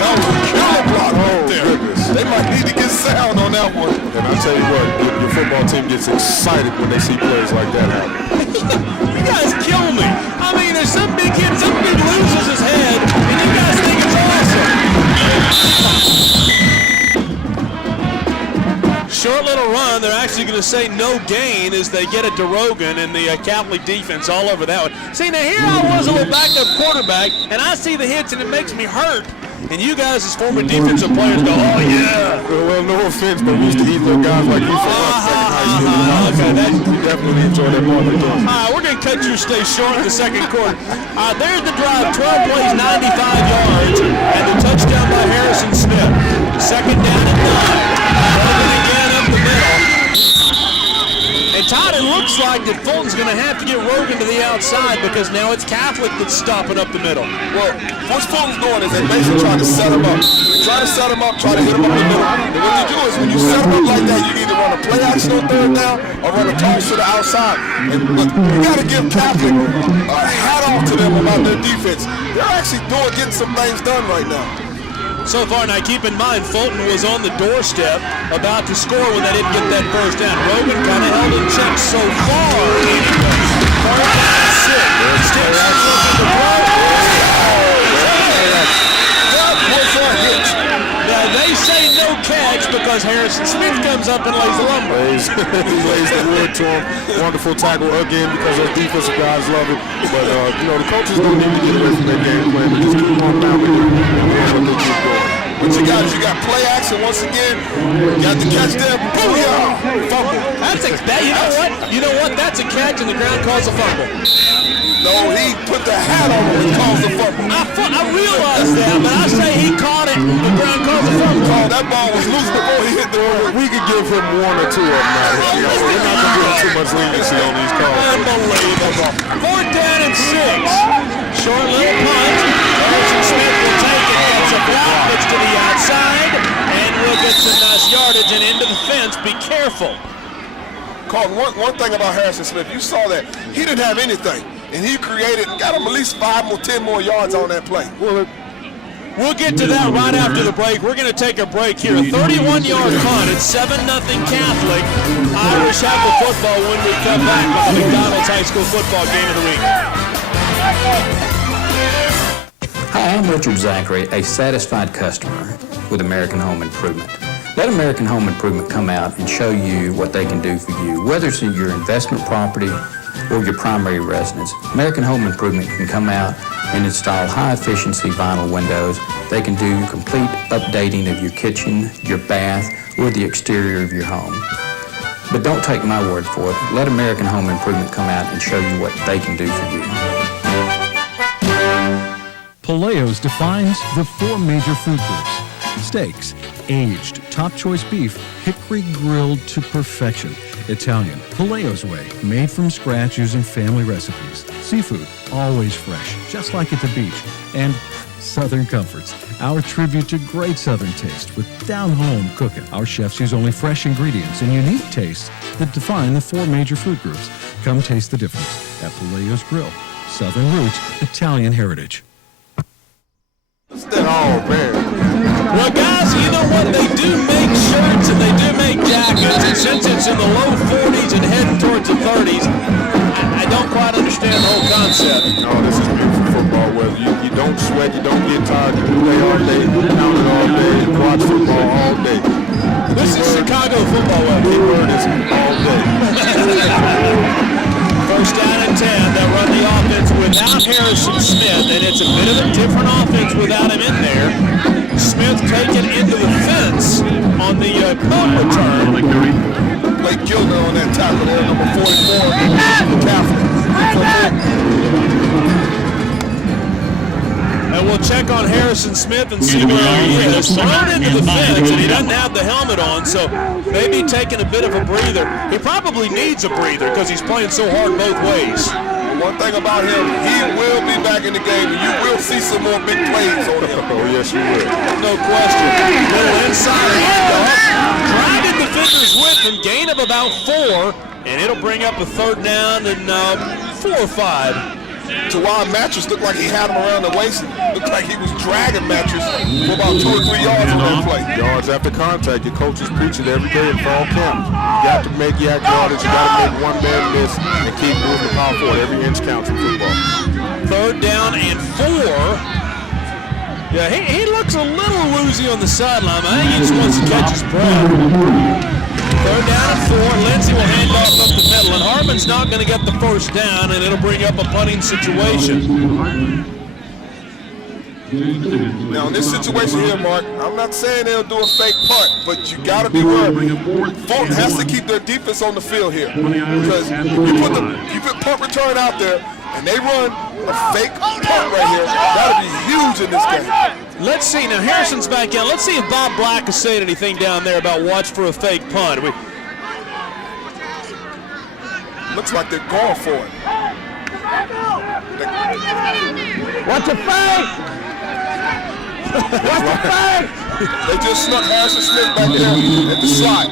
That was a killer block right there. They might need to get sound on that one. And I tell you what, your football team gets excited when they see plays like that happen. You guys kill me. I mean, there's some big kid, some big loses his head, and you guys think it's awesome. Short little run. They're actually going to say no gain as they get it to Rogan and the Catholic defense all over that one. See, now here I was a little backup quarterback, and I see the hits, and it makes me hurt. And you guys as former defensive players go, oh, yeah. Well, no offense, but we used to eat little guys like you from second high school. Okay, you definitely enjoy that more than all right, we're going to cut your stay short in the second quarter. There's the drive, 12 plays, 95 yards, and the touchdown by Harrison Smith. Second down and 9. Rogan again up the middle. And Todd, it looks like that Fulton's going to have to get Rogan to the outside because now it's Catholic that's stopping up the middle. Well, what Fulton's doing is they basically trying to set him up. Try to set him up, try to hit him up the middle. And what you do is when you set him up like that, you either run a play action on third down or run a toss to the outside. And look, you got to give Catholic a hat off to them about their defense. They're actually getting some things done right now. So far, now keep in mind, Fulton was on the doorstep about to score when they didn't get that first down. Rogan kind of held in check so far. Third down, 6. Sticks looking to throw. Now they say no catch because Harrison Smith comes up and lays the lumber. He lays the wood to him. Wonderful tackle again because those defensive guys love it. But, the coaches don't need to get away from their game plan. But just keep on pounding it. But you got play action once again. Got the catch there. Booyah! Fumble. You know what? That's a catch and the ground calls a fumble. No, he put the hat on him and caused the fumble. I realize that, but I say he caught it and the ground calls a fumble. Oh, that ball was loose before he hit the road. We could give him 1 or 2 of them now. We're not going to give him too much leniency on these calls. Unbelievable. 4th down and 6. Short little punt. Harrison Smith will take it. It's a block. It's to the outside. And we'll get some nice yardage and into the fence. Be careful. Colton, one thing about Harrison Smith, you saw that he didn't have anything. And he got him at least 5 or 10 more yards on that play. We'll get to that right after the break. We're going to take a break here. A 31-yard punt. It's 7-0 Catholic. Irish have the football when we come back with the McDonald's High School football game of the week. Hi, I'm Richard Zachary, a satisfied customer with American Home Improvement. Let American Home Improvement come out and show you what they can do for you, whether it's in your investment property or your primary residence. American Home Improvement can come out and install high-efficiency vinyl windows. They can do complete updating of your kitchen, your bath, or the exterior of your home. But don't take my word for it. Let American Home Improvement come out and show you what they can do for you. Palaio's defines the 4 major food groups. Steaks, aged, top choice beef, hickory grilled to perfection. Italian, Palaio's way, made from scratch using family recipes. Seafood, always fresh, just like at the beach. And Southern Comforts, our tribute to great Southern taste with down-home cooking. Our chefs use only fresh ingredients and unique tastes that define the 4 major food groups. Come taste the difference at Palaio's Grill. Southern roots, Italian heritage. Oh, man. Well, guys, you know what? They do make shirts and they do make jackets, and since it's in the low 40s and heading towards the 30s, I don't quite understand the whole concept. No, this is beautiful football weather. You don't sweat, you don't get tired, you play all day, pound it all day, watch football all day. This is Chicago football weather. Keep word is all day. First down and 10. They'll run the offense without Harrison Smith, and it's a bit of a different offense without him in there. Smith taken into the fence on the punt return. Blake Gilder on that tackle there, number 44, Catholic. And we'll check on Harrison Smith and see where he is. Thrown into the fence, and he doesn't have the helmet on, so maybe taking a bit of a breather. He probably needs a breather because he's playing so hard both ways. One thing about him, he will be back in the game, and you will see some more big plays on him. Oh, yes, you will. No question. Little inside handoff. Driving defenders with him, gain of about 4, and it'll bring up a third down and 4 or 5. Tawai Mattress looked like he had him around the waist. Looked like he was dragging Mattress for about 2 or 3 yards on that play. Yards after contact. Your coaches preach it every day in fall camp. You got to make yak yardage. You got to make one man miss and keep moving the power forward. Every inch counts in football. Third down and 4. Yeah, he looks a little woozy on the sideline. I think he just wants to catch his breath. Third down and 4. Lindsey will hand off up the middle, and Harmon's not going to get the first down, and it'll bring up a punting situation. Now, in this situation here, Mark, I'm not saying they'll do a fake punt, but you got to be worried. Fulton has to keep their defense on the field here, because you put punt return out there, and they run a fake punt right here. That'll be huge in this game. Let's see. Now, Harrison's back out. Let's see if Bob Black is saying anything down there about watch for a fake punt. Looks like they're going for it. What's a fake? What's a fake? They just snuck Harrison Smith back there at the slot.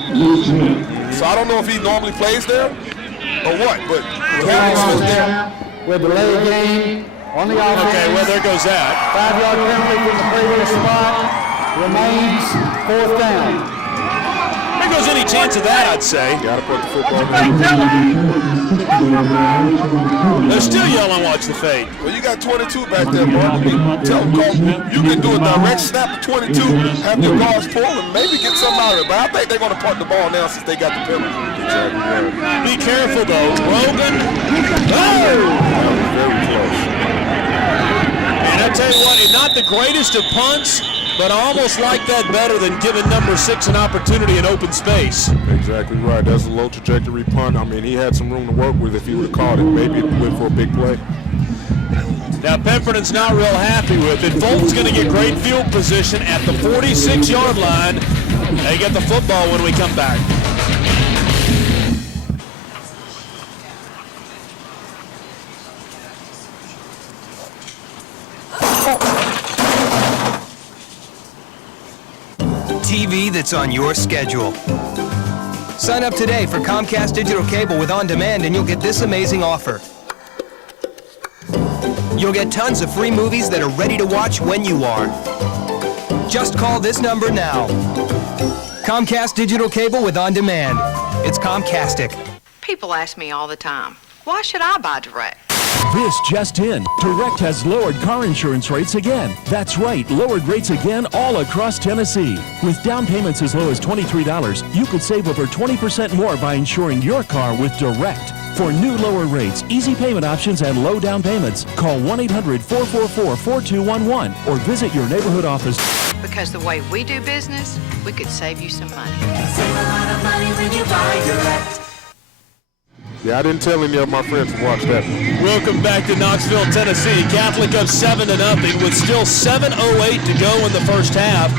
So I don't know if he normally plays there or what, but Harrison Smith there. With the late game on the offense. Okay, well, there goes that. 5-yard penalty from the previous spot. Remains 4th down. There goes any chance of that, I'd say. You got to put the football They're still yelling, watch the fake. Well, you got 22 back there, Mark. Tell them, you can do a direct snap to 22, have your guards pull, and maybe get something out of it. But I think they're going to punt the ball now since they got the penalty. Be careful, though. Rogan. Oh! That was very close. And I tell you what, not the greatest of punts, but I almost like that better than giving number 6 an opportunity in open space. Exactly right. That's a low trajectory punt. I mean, he had some room to work with if he would have caught it. Maybe it went for a big play. Now, Pemberton's not real happy with it. Fulton's going to get great field position at the 46-yard line. They get the football when we come back. TV that's on your schedule. Sign up today for Comcast Digital Cable with On Demand and you'll get this amazing offer. You'll get tons of free movies that are ready to watch when you are. Just call this number now. Comcast Digital Cable with On Demand. It's Comcastic. People ask me all the time, why should I buy direct? This just in. Direct has lowered car insurance rates again. That's right, lowered rates again all across Tennessee. With down payments as low as $23, you could save over 20% more by insuring your car with Direct. For new lower rates, easy payment options, and low down payments, call 1-800-444-4211 or visit your neighborhood office. Because the way we do business, we could save you some money. Save a lot of money when you buy Direct. Yeah, I didn't tell any of my friends to watch that. Welcome back to Knoxville, Tennessee. Catholic up 7-0 with still 7:08 to go in the first half.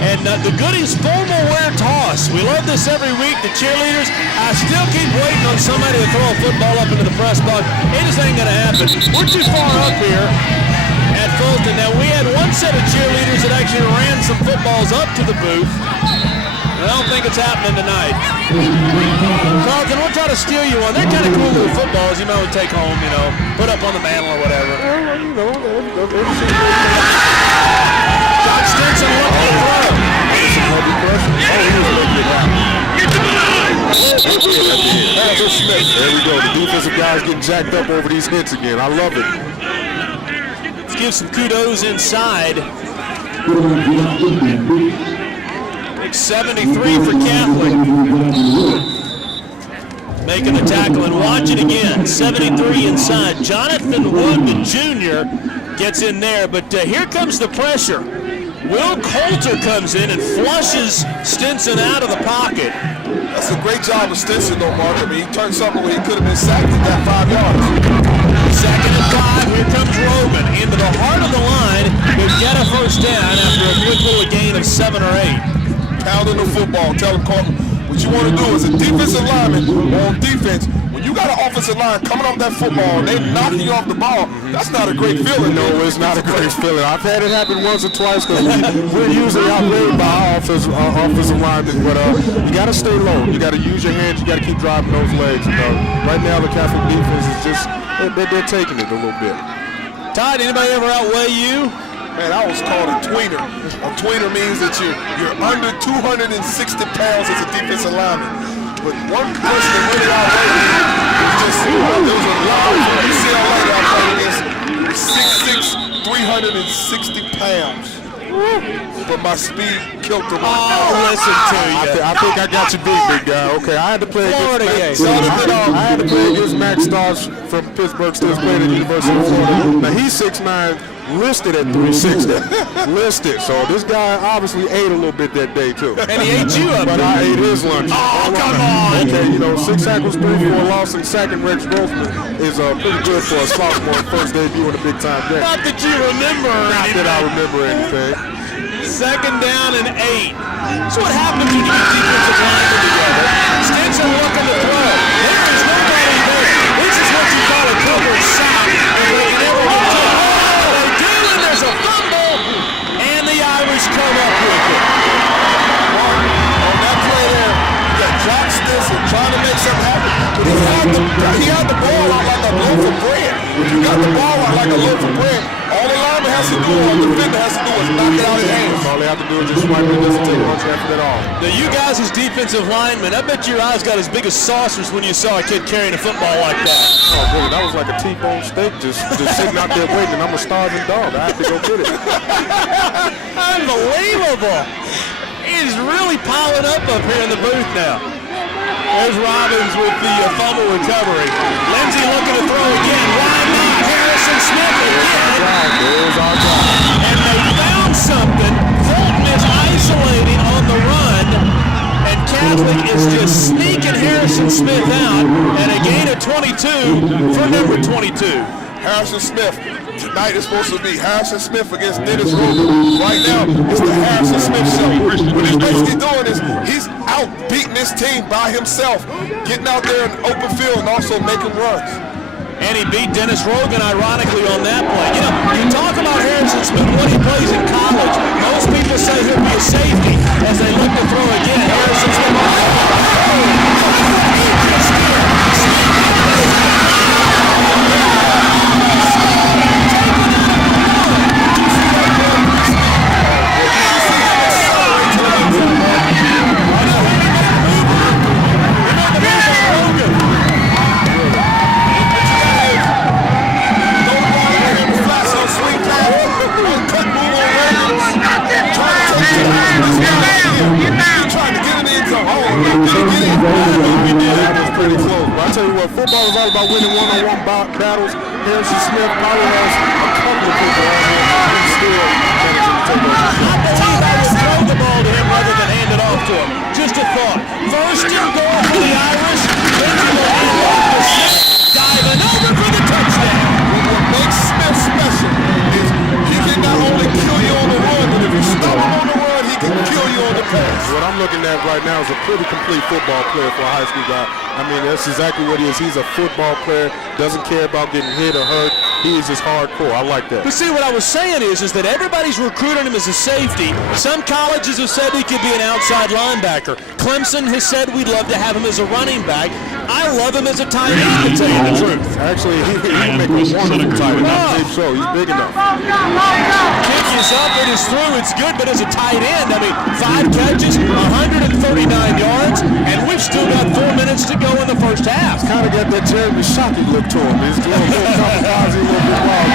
And the Goodies formal wear toss. We love this every week, the cheerleaders. I still keep waiting on somebody to throw a football up into the press box. It just ain't going to happen. We're too far up here at Fulton. Now, we had one set of cheerleaders that actually ran some footballs up to the booth. I don't think it's happening tonight. Carlton, we'll try to steal you one. They're kind of cool little footballs you might want to take home, you know, put up on the mantle or whatever. John Stinson looking to throw. There we go. The defensive guys getting jacked up over these hits again. I love it. Let's give some kudos inside. Big 73 for Catholic. Making the tackle, and watch it again. 73 inside. Jonathan Wood Jr. gets in there, but here comes the pressure. Will Coulter comes in and flushes Stinson out of the pocket. That's a great job of Stinson, though, Mark. I mean, he turned something where he could have been sacked at that 5 yards. 2nd and 5. Here comes Roman into the heart of the line. He'll get a first down after a quick little gain of 7 or 8. Pounding the football. Tell him, Carlton, what you want to do as a defensive lineman on defense, when you got an offensive line coming off that football and they knocking you off the ball, that's not a great feeling. No, it's not a great feeling. I've had it happen once or twice because we're usually outweighed by our offensive linemen, but you got to stay low. You got to use your hands. You got to keep driving those legs. Right now, the Catholic defense is just, they're taking it a little bit. Todd, anybody ever outweigh you? Man, I was called a tweener. A tweener means that you're under 260 pounds as a defensive lineman. But one person that really outweighed me was just, there was a lot from UCLA that I played against, 6'6", 360 pounds. But my speed killed him. Oh, listen to you. I think I got you beat, big guy. Okay, I had to play Florida against Max Stars from Pittsburgh, still playing at the University of Florida. Now he's 6'9", listed at 360. Listed. So this guy obviously ate a little bit that day too. And he ate you up. But I ate his lunch. Oh, come on. Okay, 6 tackles, 3 for a loss, and sacking Rex Grossman is pretty good for a sophomore first debut in a big time game. Not that you remember anything. Not that I remember anything. 2nd down and 8. So what happens when you get defensive linemen together? Stinson looking to throw. There is nobody there. This is what you call a cover sack. And they can never get to it. Oh, they do, and there's a fumble. And the Irish come up with it. On that play there, you got John Stinson trying to make something happen. But he had the ball out like a loaf of bread. If you got the ball out like a loaf of bread, all the lineman has to do, all the defender has to do is knock it out of his hands. All they have to do is just swipe it. It doesn't take much effort at all. Now, you guys as defensive linemen, I bet your eyes got as big as saucers when you saw a kid carrying a football like that. Oh, boy, that was like a T-bone steak just sitting out there waiting. I'm a starving dog. I have to go get it. Unbelievable. He's really piling up here in the booth now. There's Robbins with the fumble recovery. Lindsey looking to throw again. Why not? Harrison Smith again. There's our guy. And they found something. Fulton is isolating on the run. And Catholic is just sneaking Harrison Smith out. And a gain of 22 for number 22. Harrison Smith. Tonight is supposed to be Harrison Smith against Dennis Roman. Right now, it's the Harrison Smith show. What he's basically doing is he's out beating his team by himself, getting out there in the open field and also making runs. And he beat Dennis Rogan, ironically, on that play. You know, you talk about Harrison Smith, what he plays in college. Most people say he'll be a safety as they look to throw again. Harrison Smith. Pretty close. But I tell you what, football is all about winning one-on-one battles. Harrison Smith probably has a couple of people on here and still managing to take over. I believe I would throw the ball to him rather than hand it off to him. Just a thought. First and goal for the Irish. Lindsey will hand off to Smith. Diving over for the touchdown. What makes Smith special is he can not only kill you on the run, but if you stop him on the run, he can kill you on the pass. What I'm looking at right now is a pretty complete football player for a high school guy. I mean, that's exactly what he is. He's a football player, doesn't care about getting hit or hurt. he is just hardcore. I like that. But see, what I was saying is that everybody's recruiting him as a safety. Some colleges have said he could be an outside linebacker. Clemson has said we'd love to have him as a running back. I love him as a tight end, to tell you the truth. Actually, he can make a wonderful tight end. I believe so. He's big enough. Kick is up, it is through, it's good, but as a tight end, I mean, 5 catches, 139 yards, and we've still got 4 minutes to go in the first half. He's kind of got that Jeremy Shockey look to him. He's a little kamikaze, a little bit wild.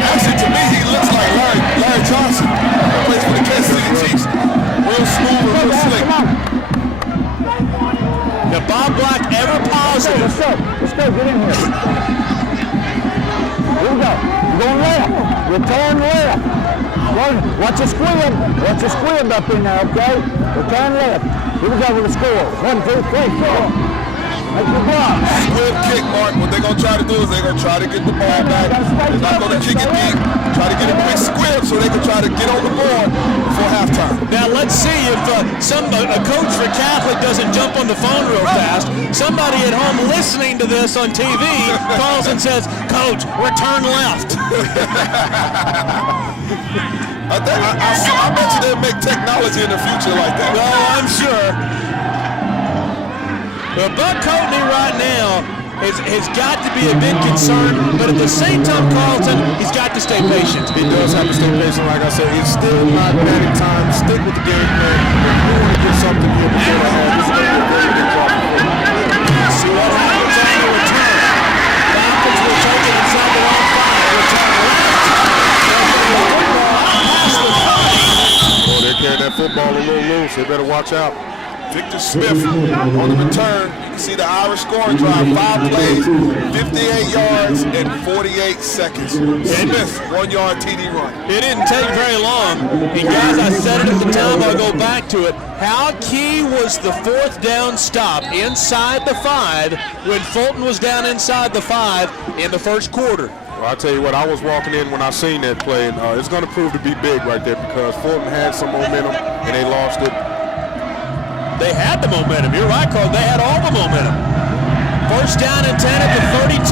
Actually, to me, he looks like Larry Johnson. He plays for the Kansas City Chiefs. Real smooth and real slick. Now, Bob Black, ever positive. Let's go, get in here. Here we go. You're going left. Return left. Watch your squib. Watch your squib up in there, okay? Return left. Here we go with the score. 1, 2, 3, 4. Make your block. Squib kick, Mark. What they're going to try to do is they're going to try to get the ball back. They're not going to kick it deep. Try to get a quick squib so they can try to get on the board before halftime. Now let's see if a coach for Catholic doesn't jump on the phone real fast. Somebody at home listening to this on TV calls and says, "Coach, return left." I bet you they'll make technology in the future like that. No, I'm sure. Well, Buck Courtney right now has got to be a bit concerned, but at the same time, Carlton, he's got to stay patient. He does have to stay patient, like I said. It's still not panic time. Stick with the game plan. If you want to get something here before the half, this is going to be a very good drop. See what happens on the return. Falcons will take it inside the 1-5. Return left. Boy, they're carrying that football a little loose. They better watch out. Victor Smith on the return. You can see the Irish scoring drive. 5 plays, 58 yards, and 48 seconds. Smith, 1-yard TD run. It didn't take very long. And guys, I said it at the time, I'll go back to it. How key was the 4th down stop inside the 5 when Fulton was down inside the 5 in the first quarter? Well, I'll tell you what, I was walking in when I seen that play, and it's going to prove to be big right there because Fulton had some momentum, and they lost it. They had the momentum. You're right, Carl. They had all the momentum. First down and 10 at the 32.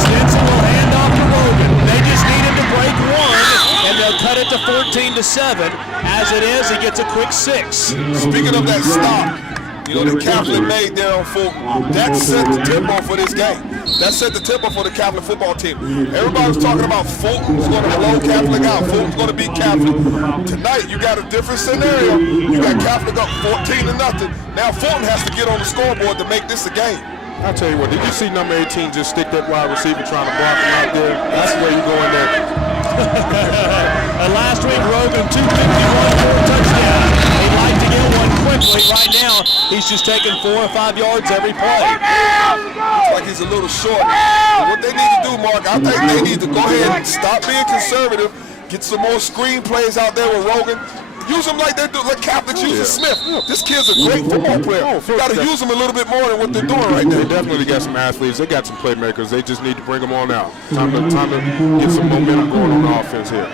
Stinson will hand off to Rogan. They just need him to break 1, and they'll cut it to 14-7. As it is, he gets a quick 6. Speaking of that stop, you know, that Catholic made there on Fulton, that set the tempo for this game. That set the tempo for the Catholic football team. Everybody was talking about Fulton's going to blow Catholic out. Fulton's going to beat Catholic. Tonight, you got a different scenario. You got Catholic up 14-0. Now Fulton has to get on the scoreboard to make this a game. I'll tell you what, did you see number 18 just stick that wide receiver trying to block him out there? That's where you go in there. Last week, Rogan, 251 for a touchdown. He'd like to get one quickly. Right now, he's just taking 4 or 5 yards every play. Looks like he's a little short. But what they need to do, Mark, I think they need to go ahead and stop being conservative, get some more screen plays out there with Rogan. Use him like they do, like Catholics using Smith. This kid's a great football player. You got to use him a little bit more than what they're doing right now. They definitely got some athletes. They got some playmakers. They just need to bring them on out. Time to get some momentum going on the offense here.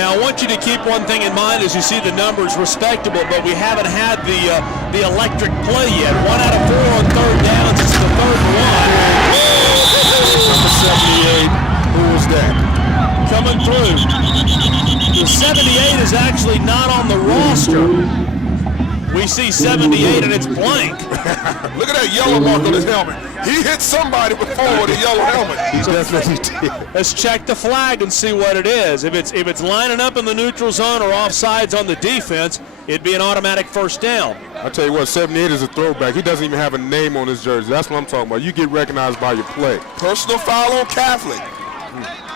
Now, I want you to keep one thing in mind as you see the numbers respectable, but we haven't had the electric play yet. 1 out of 4 on 3rd downs. It's the 3rd and 1. Number 78. Who was that? Coming through. The 78 is actually not on the roster. We see 78 and it's blank. Look at that yellow mark on his helmet. He hit somebody before with a yellow helmet. He definitely did. Let's check the flag and see what it is. If it's lining up in the neutral zone or offsides on the defense, it'd be an automatic first down. I tell you what, 78 is a throwback. He doesn't even have a name on his jersey. That's what I'm talking about. You get recognized by your play. Personal foul on Catholic.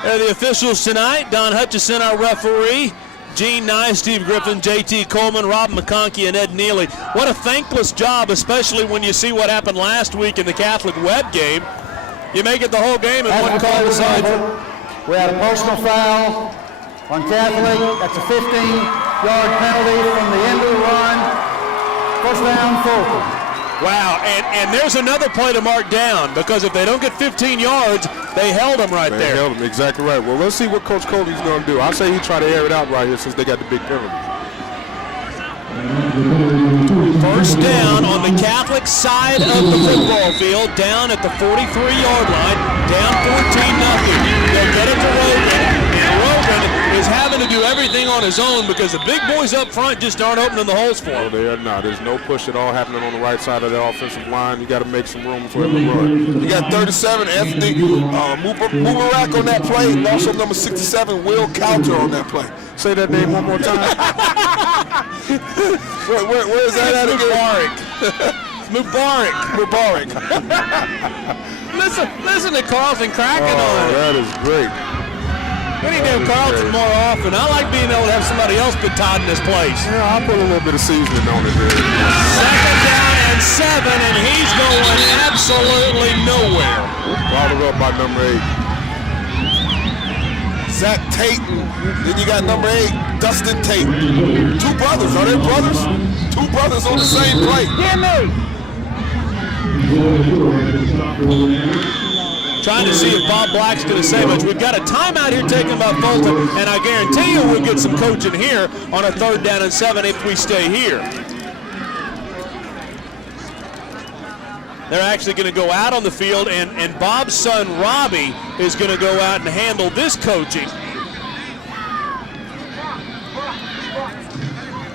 They're the officials tonight. Don Hutchison, our referee. Gene Nye, Steve Griffin, J.T. Coleman, Rob McConkey, and Ed Neely. What a thankless job, especially when you see what happened last week in the Catholic Web game. You make it the whole game and one call aside. We had a personal foul on Catholic. That's a 15-yard penalty from the end of the run. First down, Fulton. Wow, and there's another play to mark down because if they don't get 15 yards, they held them right there. They held him, exactly right. Well, let's see what Coach Coley's going to do. I say he try to air it out right here since they got the big penalty. First down on the Catholic side of the football field, down at the 43-yard line, down 14-0. They'll get it to Rogan, and Rogan is having to do everything on his own because the big boys up front just aren't opening the holes for him. No, they are not. There's no push at all happening on the right side of the offensive line. You got to make some room for him to run. You got 37, Anthony Mubarak on that play, and also number 67, Will Counter on that play. Say that name one more time. where is that at again? Mubarak. Listen to Carlton cracking on it. That is great. We need to have Carlton more often. I like being able to have somebody else put Todd in this place. Yeah, I'll put a little bit of seasoning on it there. Second down and 7, and he's going absolutely nowhere. Followed up by number 8. Zach Tate, then you got number 8, Dustin Tate. 2 brothers, are they brothers? 2 brothers on the same play. Trying to see if Bob Black's going to say much. We've got a timeout here taken by Fulton, and I guarantee you we'll get some coaching here on a 3rd down and 7 if we stay here. They're actually going to go out on the field, and Bob's son, Robbie, is going to go out and handle this coaching.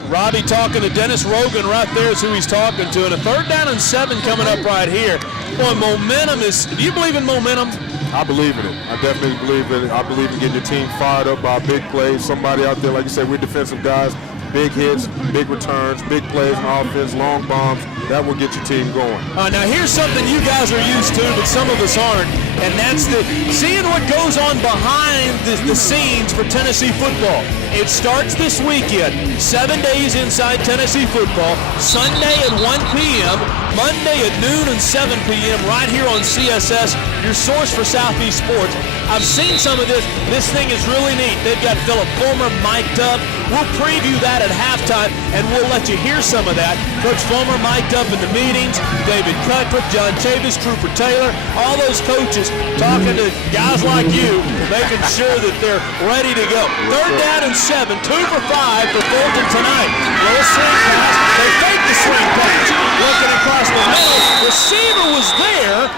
Robbie talking to Dennis Rogan right there is who he's talking to, and a 3rd down and 7 coming up right here. Boy, momentum is, do you believe in momentum? I believe in it. I definitely believe in it. I believe in getting your team fired up by big plays. Somebody out there, like you said, we're defensive guys. Big hits, big returns, big plays on offense, long bombs. That will get your team going. Now here's something you guys are used to, but some of us aren't, and that's seeing what goes on behind the scenes for Tennessee football. It starts this weekend, 7 days inside Tennessee football, Sunday at 1 p.m., Monday at noon and 7 p.m. right here on CSS, your source for Southeast sports. I've seen some of this. This thing is really neat. They've got Philip Fulmer mic'd up. We'll preview that at halftime, and we'll let you hear some of that. Coach Fulmer mic'd up in the meetings. David Cutcliffe, John Chavis, Trooper Taylor, all those coaches talking to guys like you, making sure that they're ready to go. 3rd down and 7, 2 for 5 for Fulton tonight. Little swing pass. They fake the swing pass. Looking across the middle. Receiver was there,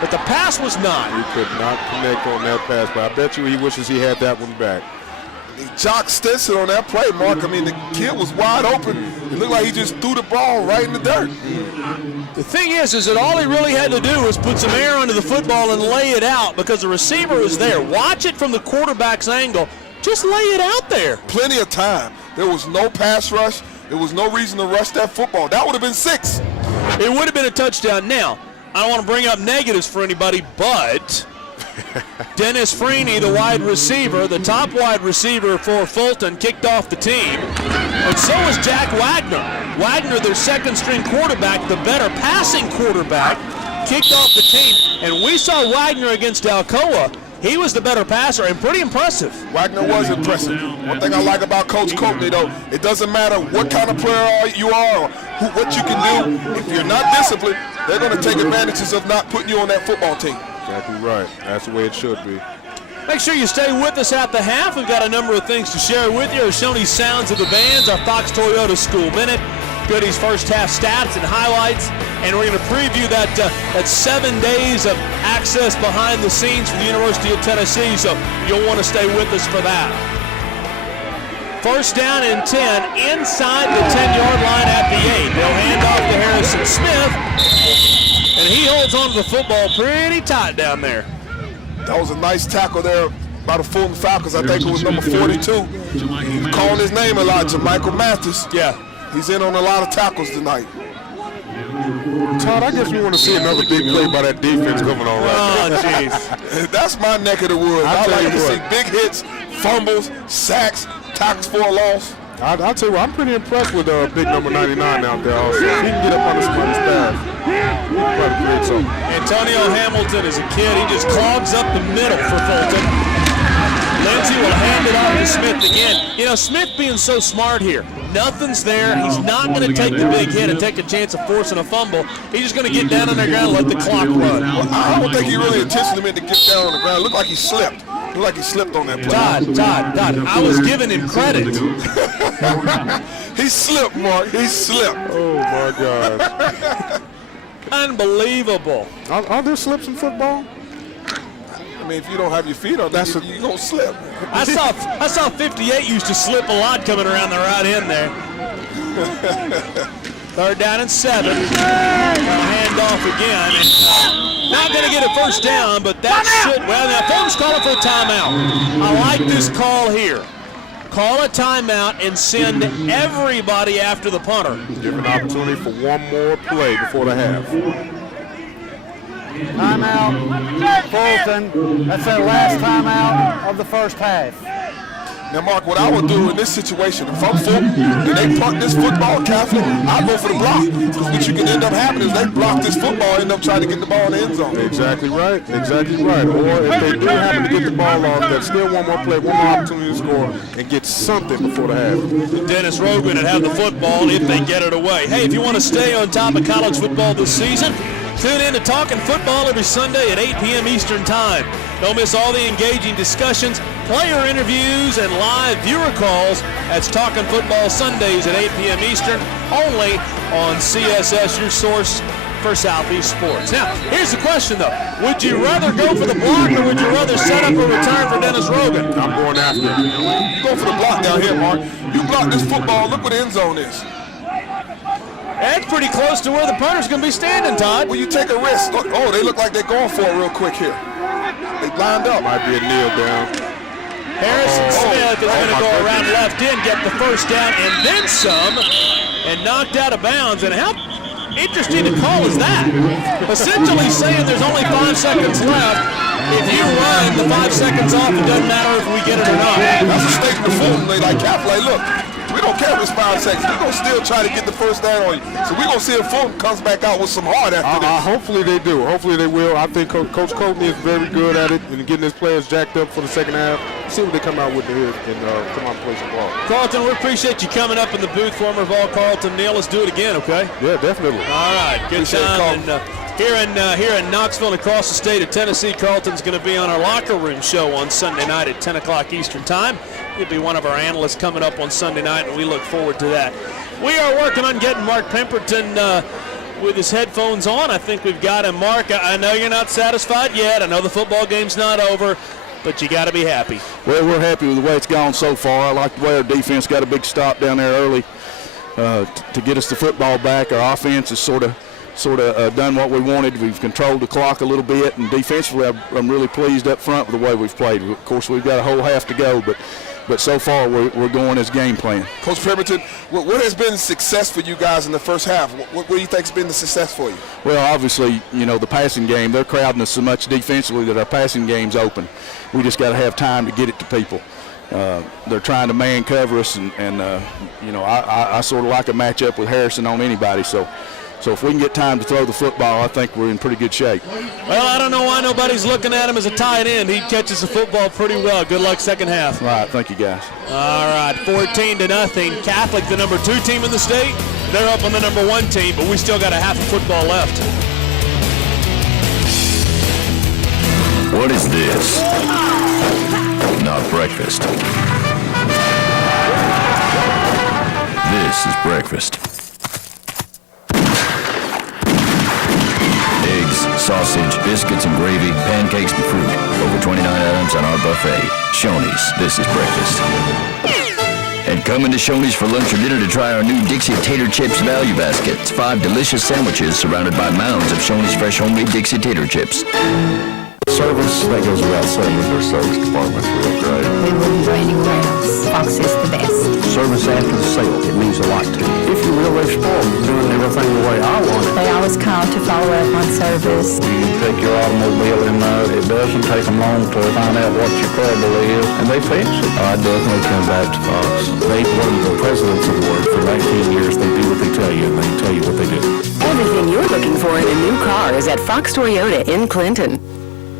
but the pass was not. He could not connect on that pass, but I bet you he wishes he had that one back. He jocked Stinson on that play, Mark. I mean, the kid was wide open. It looked like he just threw the ball right in the dirt. The thing is that all he really had to do was put some air under the football and lay it out because the receiver was there. Watch it from the quarterback's angle. Just lay it out there. Plenty of time. There was no pass rush. There was no reason to rush that football. That would have been 6. It would have been a touchdown. Now, I don't want to bring up negatives for anybody, but Dennis Freeney, the wide receiver, the top wide receiver for Fulton, kicked off the team. And so was Jack Wagner. Wagner, their 2nd-string quarterback, the better passing quarterback, kicked off the team. And we saw Wagner against Alcoa. He was the better passer and pretty impressive. Wagner was impressive. One thing I like about Coach Courtney, though, it doesn't matter what kind of player you are or what you can do. If you're not disciplined, they're going to take advantages of not putting you on that football team. Exactly right. That's the way it should be. Make sure you stay with us at the half. We've got a number of things to share with you. Our Shoney's Sounds of the Bands, our Fox Toyota School Minute, Goody's first half stats and highlights, and we're going to preview that 7 days of access behind the scenes for the University of Tennessee, so you'll want to stay with us for that. 1st down and 10 inside the 10-yard line at the 8. They'll hand off to Harrison Smith, and he holds on to the football pretty tight down there. That was a nice tackle there by the Fulton Falcons. I think it was number 42. He's calling his name a lot, Michael Mathis. Yeah. He's in on a lot of tackles tonight. Todd, I guess we want to see another big play by that defense coming on right now. Oh, jeez. That's my neck of the woods. I like to see big hits, fumbles, sacks, tackles for a loss. I'll tell you what, I'm pretty impressed with big number 99 out there also. He can get up under somebody's pass. Probably create something. Antonio Hamilton is a kid. He just clogs up the middle for Fulton. Lindsey will hand it off to Smith again. You know, Smith being so smart here. Nothing's there. He's not going to take the big hit and take a chance of forcing a fumble. He's just going to get down on the ground and let the clock run. Well, I don't think he really intentionally meant to get down on the ground. It looked like he slipped. Looked like he slipped on that play. Todd, I was giving him credit. He slipped, Mark. He slipped. Oh, my gosh. Unbelievable. Are there slips in football? I mean, if you don't have your feet on, you're going to slip. I saw 58 used to slip a lot coming around the right end there. 3rd down and 7. Hand off again. Not going to get a first down, but that should. Well, now Fulton's calling for a timeout. I like this call here. Call a timeout and send everybody after the punter. Give an opportunity for one more play before the half. Timeout, Fulton. That's their last timeout of the first half. Now, Mark, what I would do in this situation, if I'm Fulton and they punt this football, Catholic, I'll go for the block. Because what you can end up happening is they block this football, end up trying to get the ball in the end zone. Exactly right. Exactly right. Or if they do happen to get the ball off, there's still one more play, one more opportunity to score and get something before the half. Dennis Rogan would have the football if they get it away. Hey, if you want to stay on top of college football this season, tune in to Talkin' Football every Sunday at 8 p.m. Eastern Time. Don't miss all the engaging discussions, player interviews, and live viewer calls. That's Talkin' Football Sundays at 8 p.m. Eastern, only on CSS, your source for Southeast sports. Now, here's the question, though. Would you rather go for the block or would you rather set up a return for Dennis Rogan? I'm going after it. You go for the block down here, Mark. You block this football, look where the end zone is. That's pretty close to where the punter's going to be standing, Todd. Well, you take a risk. Oh, they look like they're going for it real quick here. They lined up. Might be a kneel down. Harrison Smith is going to go around left in, get the first down, and then some, and knocked out of bounds. And how interesting a call is that? Essentially saying there's only 5 seconds left. If you run the 5 seconds off, it doesn't matter if we get it or not. That's a statement to Fulton. They like Catholic, look. We don't care if it's 5 seconds. We're going to still try to get the first down on you. So we're going to see if Fulton comes back out with some heart after this. Hopefully they do. Hopefully they will. I think Coach Courtney is very good at it and getting his players jacked up for the second half. See what they come out with here and come out and play some ball. Carlton, we appreciate you coming up in the booth. Former Vol Carlton. Neil, let's do it again, okay? Yeah, definitely. All right, good time. And, here in Knoxville and across the state of Tennessee, Carlton's going to be on our locker room show on Sunday night at 10 o'clock Eastern Time. He'll be one of our analysts coming up on Sunday night, and we look forward to that. We are working on getting Mark Pemberton with his headphones on. I think we've got him. Mark, I know you're not satisfied yet. I know the football game's not over, but you got to be happy. Well, we're happy with the way it's gone so far. I like the way our defense got a big stop down there early to get us the football back. Our offense is sort of done what we wanted. We've controlled the clock a little bit, and defensively I'm really pleased up front with the way we've played. Of course, we've got a whole half to go, but so far we're going as game plan. Coach Pemberton, what has been success for you guys in the first half? What do you think has been the success for you? Well, obviously, the passing game, they're crowding us so much defensively that our passing game's open. We just got to have time to get it to people. They're trying to man cover us, and I sort of like a matchup with Harrison on anybody, so if we can get time to throw the football, I think we're in pretty good shape. Well, I don't know why nobody's looking at him as a tight end. He catches the football pretty well. Good luck second half. All right, thank you, guys. All right, 14-0. Catholic, the number 2 team in the state. They're up on the number 1 team, but we still got a half of football left. What is this? Not breakfast. This is breakfast. Eggs, sausage, biscuits and gravy, pancakes and fruit. Over 29 items on our buffet. Shoney's, this is breakfast. And coming to Shoney's for lunch or dinner to try our new Dixie Tater Chips Value Basket. It's 5 delicious sandwiches surrounded by mounds of Shoney's fresh homemade Dixie Tater Chips. Service, that goes without saying. Their service department's real great. We wouldn't go anywhere else. Fox is the best. Service after the sale, it means a lot to me. If you're really spoiled, doing everything the way I want it. They always call to follow up on service. You take your automobile in there, it doesn't take them long to find out what your trouble is, and they fix it. I definitely come back to Fox. They won the President's Award for 19 years. They do what they tell you, and they tell you what they do. Everything you're looking for in a new car is at Fox Toyota in Clinton.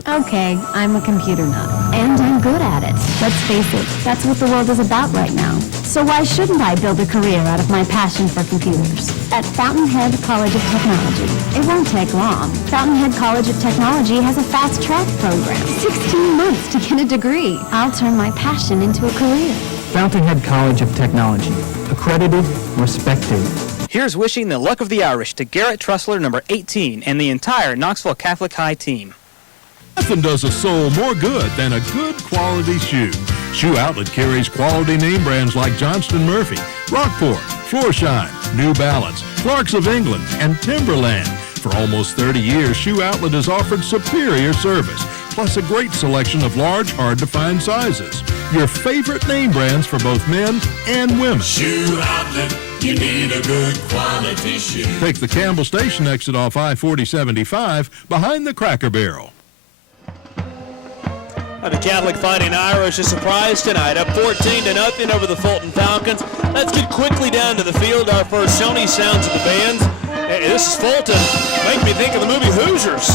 Okay, I'm a computer nut. And I'm good at it. Let's face it, that's what the world is about right now. So why shouldn't I build a career out of my passion for computers? At Fountainhead College of Technology. It won't take long. Fountainhead College of Technology has a fast track program. 16 months to get a degree. I'll turn my passion into a career. Fountainhead College of Technology. Accredited, respected. Here's wishing the luck of the Irish to Garrett Trussler, number 18, and the entire Knoxville Catholic High team. Nothing does a soul more good than a good quality shoe. Shoe Outlet carries quality name brands like Johnston Murphy, Rockport, Floorshine, New Balance, Clarks of England, and Timberland. For almost 30 years, Shoe Outlet has offered superior service, plus a great selection of large, hard-to-find sizes. Your favorite name brands for both men and women. Shoe Outlet, you need a good quality shoe. Take the Campbell Station exit off I-4075 behind the Cracker Barrel. The Catholic Fighting Irish is surprised tonight, up 14-0 over the Fulton Falcons. Let's get quickly down to the field. Our first Sony sounds of the bands. Hey, this is Fulton. Make me think of the movie Hoosiers.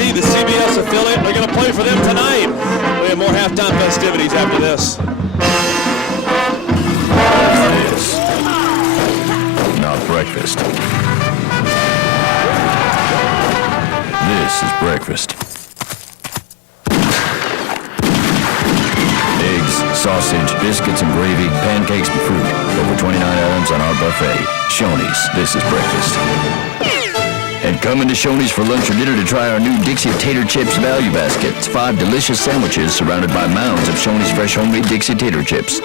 TNT, the CBS affiliate. They're going to play for them tonight. We have more halftime festivities after this. This, not breakfast. This is breakfast. Eggs, sausage, biscuits and gravy, pancakes and fruit. Over 29 items on our buffet. Shoney's, this is breakfast. And coming to Shoney's for lunch or dinner to try our new Dixie Tater Chips Value Basket. It's 5 delicious sandwiches surrounded by mounds of Shoney's fresh homemade Dixie Tater Chips.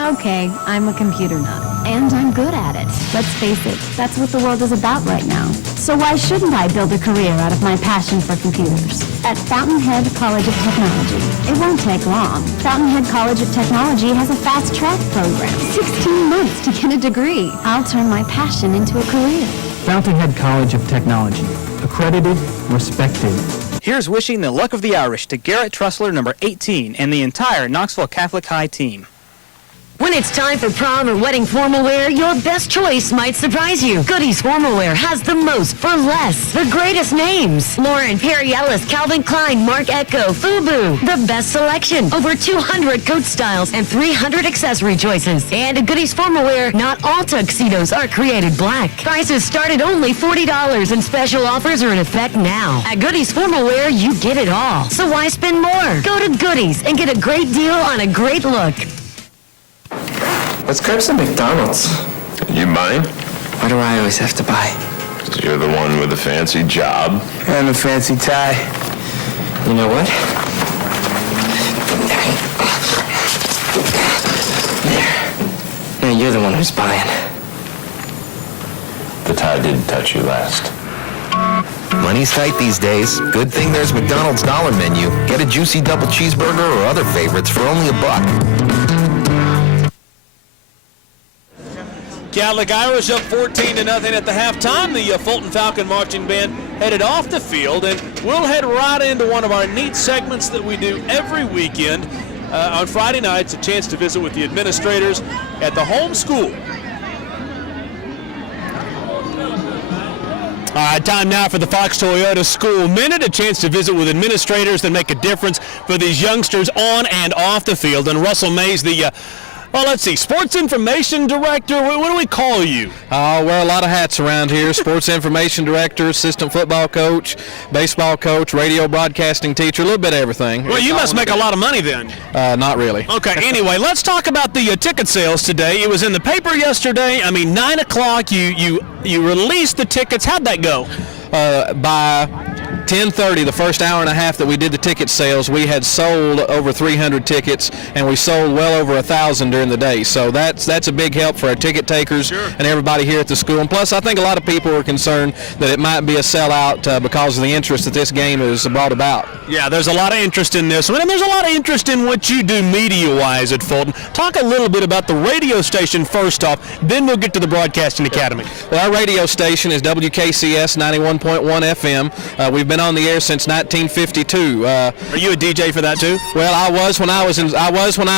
Okay, I'm a computer nut, and I'm good at it. Let's face it, that's what the world is about right now. So why shouldn't I build a career out of my passion for computers? At Fountainhead College of Technology. It won't take long. Fountainhead College of Technology has a fast-track program. 16 months to get a degree. I'll turn my passion into a career. Fountainhead College of Technology. Accredited, respected. Here's wishing the luck of the Irish to Garrett Trussler, number 18, and the entire Knoxville Catholic High team. When it's time for prom or wedding formal wear, your best choice might surprise you. Goodies Formal Wear has the most for less. The greatest names. Lauren, Perry Ellis, Calvin Klein, Marc Ecko, FUBU. The best selection. Over 200 coat styles and 300 accessory choices. And at Goodies Formal Wear, not all tuxedos are created black. Prices start at only $40 and special offers are in effect now. At Goodies Formal Wear, you get it all. So why spend more? Go to Goodies and get a great deal on a great look. Let's grab some McDonald's. You mind? Why do I always have to buy? 'Cause you're the one with the fancy job. And a fancy tie. You know what? There. Now you're the one who's buying. The tie did touch you last. Money's tight these days. Good thing there's McDonald's Dollar Menu. Get a juicy double cheeseburger or other favorites for only $1. Catholic Irish up 14-0 at the halftime. The Fulton Falcon Marching Band headed off the field, and we'll head right into one of our neat segments that we do every weekend. On Friday nights, a chance to visit with the administrators at the home school. All right, time now for the Fox Toyota School Minute, a chance to visit with administrators that make a difference for these youngsters on and off the field. And Russell Mays, the well, let's see, Sports Information Director, what do we call you? I wear a lot of hats around here. Sports Information Director, Assistant Football Coach, Baseball Coach, Radio Broadcasting Teacher, a little bit of everything. Well, you must make a lot of money then. Not really. Okay, anyway, let's talk about the ticket sales today. It was in the paper yesterday. I mean, 9 o'clock, you released the tickets. How'd that go? By 10:30, the first hour and a half that we did the ticket sales, we had sold over 300 tickets, and we sold well over 1,000 during the day. So that's a big help for our ticket takers and everybody here at the school. And plus, I think a lot of people are concerned that it might be a sellout because of the interest that this game has brought about. Yeah, there's a lot of interest in this one, and there's a lot of interest in what you do media-wise at Fulton. Talk a little bit about the radio station first off, then we'll get to the Broadcasting Academy. Well, our radio station is WKCS 91.1 FM. We've been on the air since 1952. Are you a DJ for that too? Well, I was when I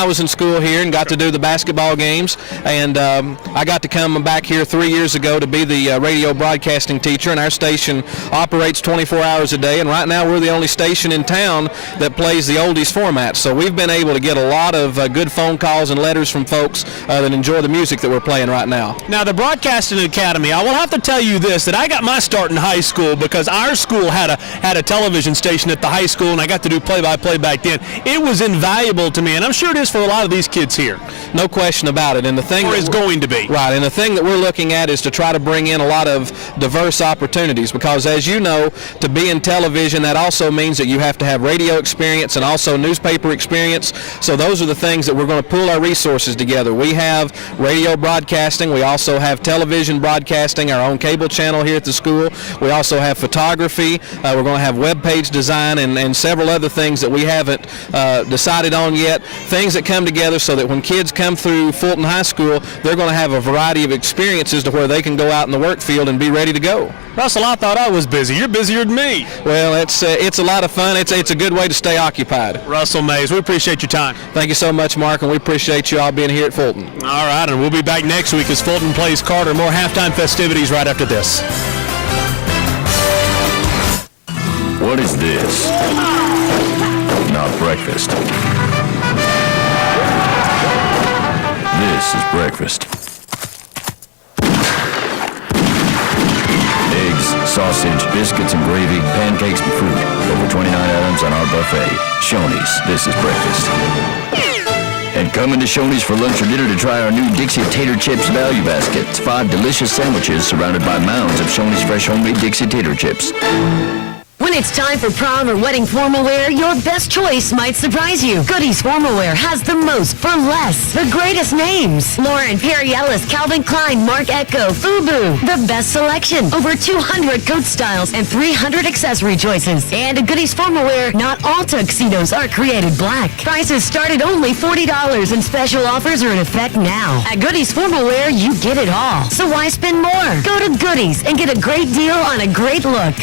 was in school here and got to do the basketball games, and I got to come back here 3 years ago to be the radio broadcasting teacher. And our station operates 24 hours a day. And right now we're the only station in town that plays the oldies format. So we've been able to get a lot of good phone calls and letters from folks that enjoy the music that we're playing right now. Now the Broadcasting Academy, I will have to tell you this, that I got my start in high school because our school had a television station at the high school, and I got to do play-by-play back then. It was invaluable to me, and I'm sure it is for a lot of these kids here. No question about it. And the thing is going to be. Right, and the thing that we're looking at is to try to bring in a lot of diverse opportunities, because as you know, to be in television, that also means that you have to have radio experience and also newspaper experience. So those are the things that we're going to pool our resources together. We have radio broadcasting. We also have television broadcasting, our own cable channel here at the school. We also have photography. We're going to have web page design and several other things that we haven't decided on yet. Things that come together so that when kids come through Fulton High School, they're going to have a variety of experiences to where they can go out in the work field and be ready to go. Russell, I thought I was busy. You're busier than me. Well, it's a lot of fun. It's a good way to stay occupied. Russell Mays, we appreciate your time. Thank you so much, Mark, and we appreciate you all being here at Fulton. All right, and we'll be back next week as Fulton plays Carter. More halftime festivities right after this. What is this? Not breakfast. This is breakfast. Eggs, sausage, biscuits and gravy, pancakes and fruit. Over 29 items on our buffet. Shoney's, this is breakfast. And coming to Shoney's for lunch or dinner to try our new Dixie Tater Chips Value Baskets. 5 delicious sandwiches surrounded by mounds of Shoney's fresh homemade Dixie Tater Chips. When it's time for prom or wedding formal wear, your best choice might surprise you. Goodies Formal Wear has the most for less. The greatest names. Lauren, Perry Ellis, Calvin Klein, Marc Ecko, FUBU. The best selection. Over 200 coat styles and 300 accessory choices. And at Goodies Formal Wear, not all tuxedos are created black. Prices start at only $40 and special offers are in effect now. At Goodies Formal Wear, you get it all. So why spend more? Go to Goodies and get a great deal on a great look.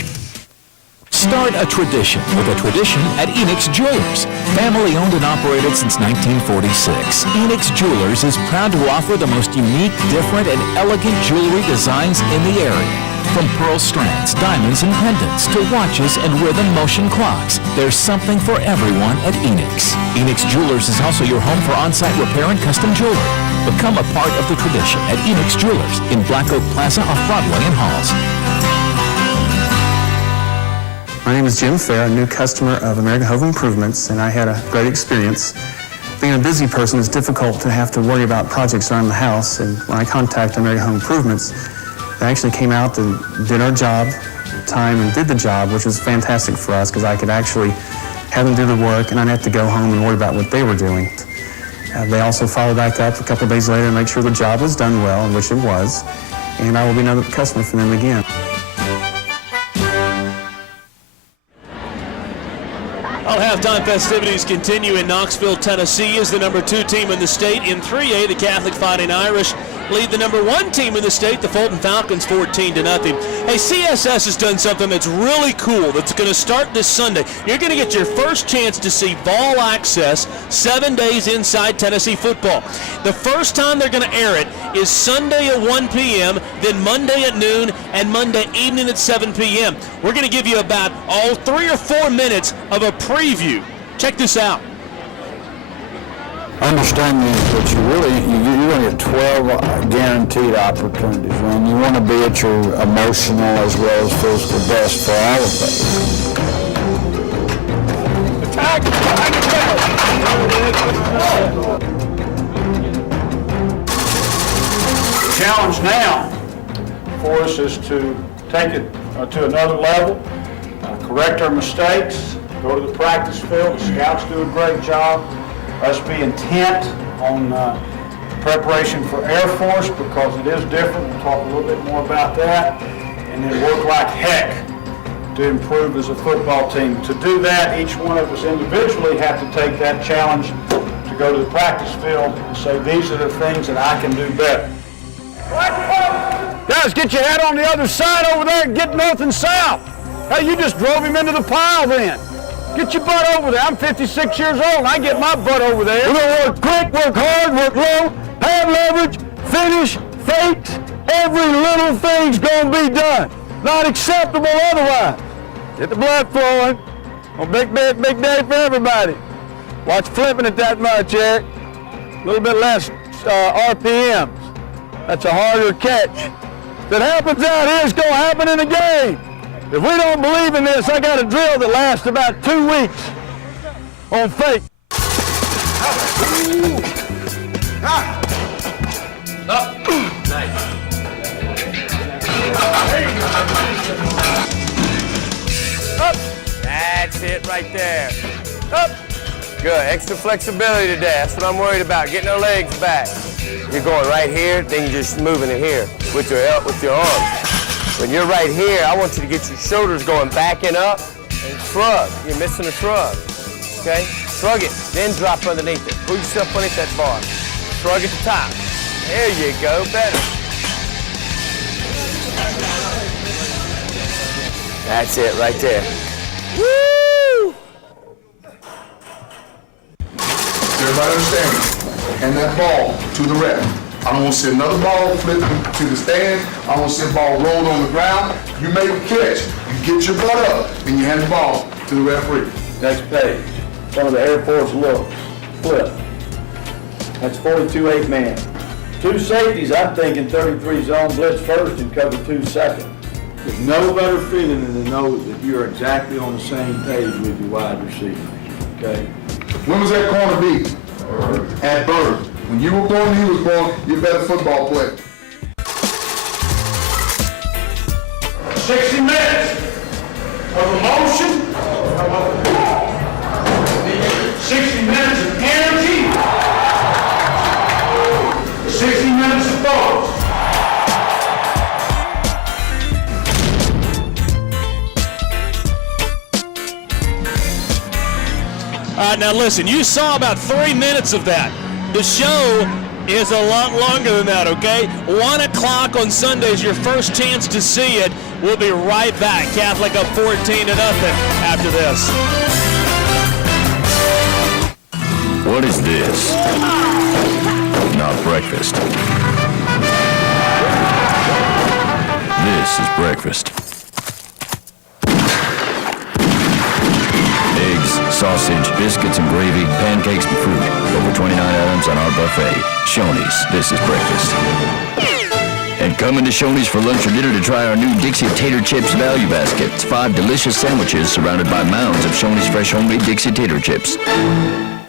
Start a tradition with a tradition at Enix Jewelers. Family owned and operated since 1946. Enix Jewelers is proud to offer the most unique, different, and elegant jewelry designs in the area. From pearl strands, diamonds, and pendants to watches and rhythm motion clocks, there's something for everyone at Enix. Enix Jewelers is also your home for on-site repair and custom jewelry. Become a part of the tradition at Enix Jewelers in Black Oak Plaza off Broadway and Halls. My name is Jim Fair, a new customer of American Home Improvements, and I had a great experience. Being a busy person, it's difficult to have to worry about projects around the house, and when I contacted American Home Improvements, they actually came out and did our job, time, and did the job, which was fantastic for us because I could actually have them do the work and I didn't have to go home and worry about what they were doing. They also followed back up a couple of days later to make sure the job was done well, which it was, and I will be another customer for them again. All halftime festivities continue in Knoxville, Tennessee, as the number 2 team in the state. In 3A, the Catholic Fighting Irish lead the number 1 team in the state, the Fulton Falcons, 14-0. Hey, CSS has done something that's really cool that's going to start this Sunday. You're going to get your first chance to see Vol Access 7 days inside Tennessee football. The first time they're going to air it is Sunday at 1 p.m., then Monday at noon, and Monday evening at 7 p.m. We're going to give you about 3 or 4 minutes of a preview. Check this out. Understand that you're going to get 12 guaranteed opportunities, and you want to be at your emotional as well as physical best for all of us. Attack! The challenge now for us is to take it to another level, correct our mistakes, go to the practice field. The scouts do a great job. Us be intent on preparation for Air Force because it is different. We'll talk a little bit more about that. And then work like heck to improve as a football team. To do that, each one of us individually have to take that challenge to go to the practice field and say, these are the things that I can do better. Guys, get your head on the other side over there and get north and south. Hey, you just drove him into the pile then. Get your butt over there. I'm 56 years old and I get my butt over there. We're going to work quick, work hard, work low, have leverage, finish, fakes. Every little thing's going to be done. Not acceptable otherwise. Get the blood flowing. On big day for everybody. Watch flipping it that much, Eric. A little bit less RPMs. That's a harder catch. If it happens out here, it's going to happen in a game. If we don't believe in this, I got a drill that lasts about 2 weeks on fake. Up. That's it right there. Up. Good. Extra flexibility today. That's what I'm worried about. Getting our legs back. You're going right here, then you're just moving it here with your arms. When you're right here, I want you to get your shoulders going back and up and shrug. You're missing a shrug. Okay? Shrug it, then drop underneath it. Pull yourself underneath that bar. Shrug at the top. There you go. Better. That's it right there. Woo! Everybody understand? Hand that ball to the ref. I don't want to see another ball flipped to the stand. I don't want to see a ball rolled on the ground. You make a catch. You get your butt up, and you hand the ball to the referee. Next page. Some of the Air Force looks. Flip. That's 42-8 man. 2 safeties, I'm thinking 33 zone blitz first and cover 2 second. There's no better feeling than to know that you're exactly on the same page with your wide receiver. Okay? When was that corner beat? At birth. When you were born, he was born, you're a better football player. 60 minutes of emotion. 60 minutes of energy. 60 minutes of thoughts. All right, now listen, you saw about 3 minutes of that. The show is a lot longer than that, okay? 1 o'clock on Sunday is your first chance to see it. We'll be right back. Catholic up 14-0 after this. What is this? Not breakfast. This is breakfast. Eggs, sausage, biscuits and gravy, pancakes and fruit. Over 29 items on our buffet. Shoney's, this is breakfast. And coming to Shoney's for lunch or dinner to try our new Dixie Tater Chips Value Baskets. 5 delicious sandwiches surrounded by mounds of Shoney's fresh homemade Dixie Tater Chips.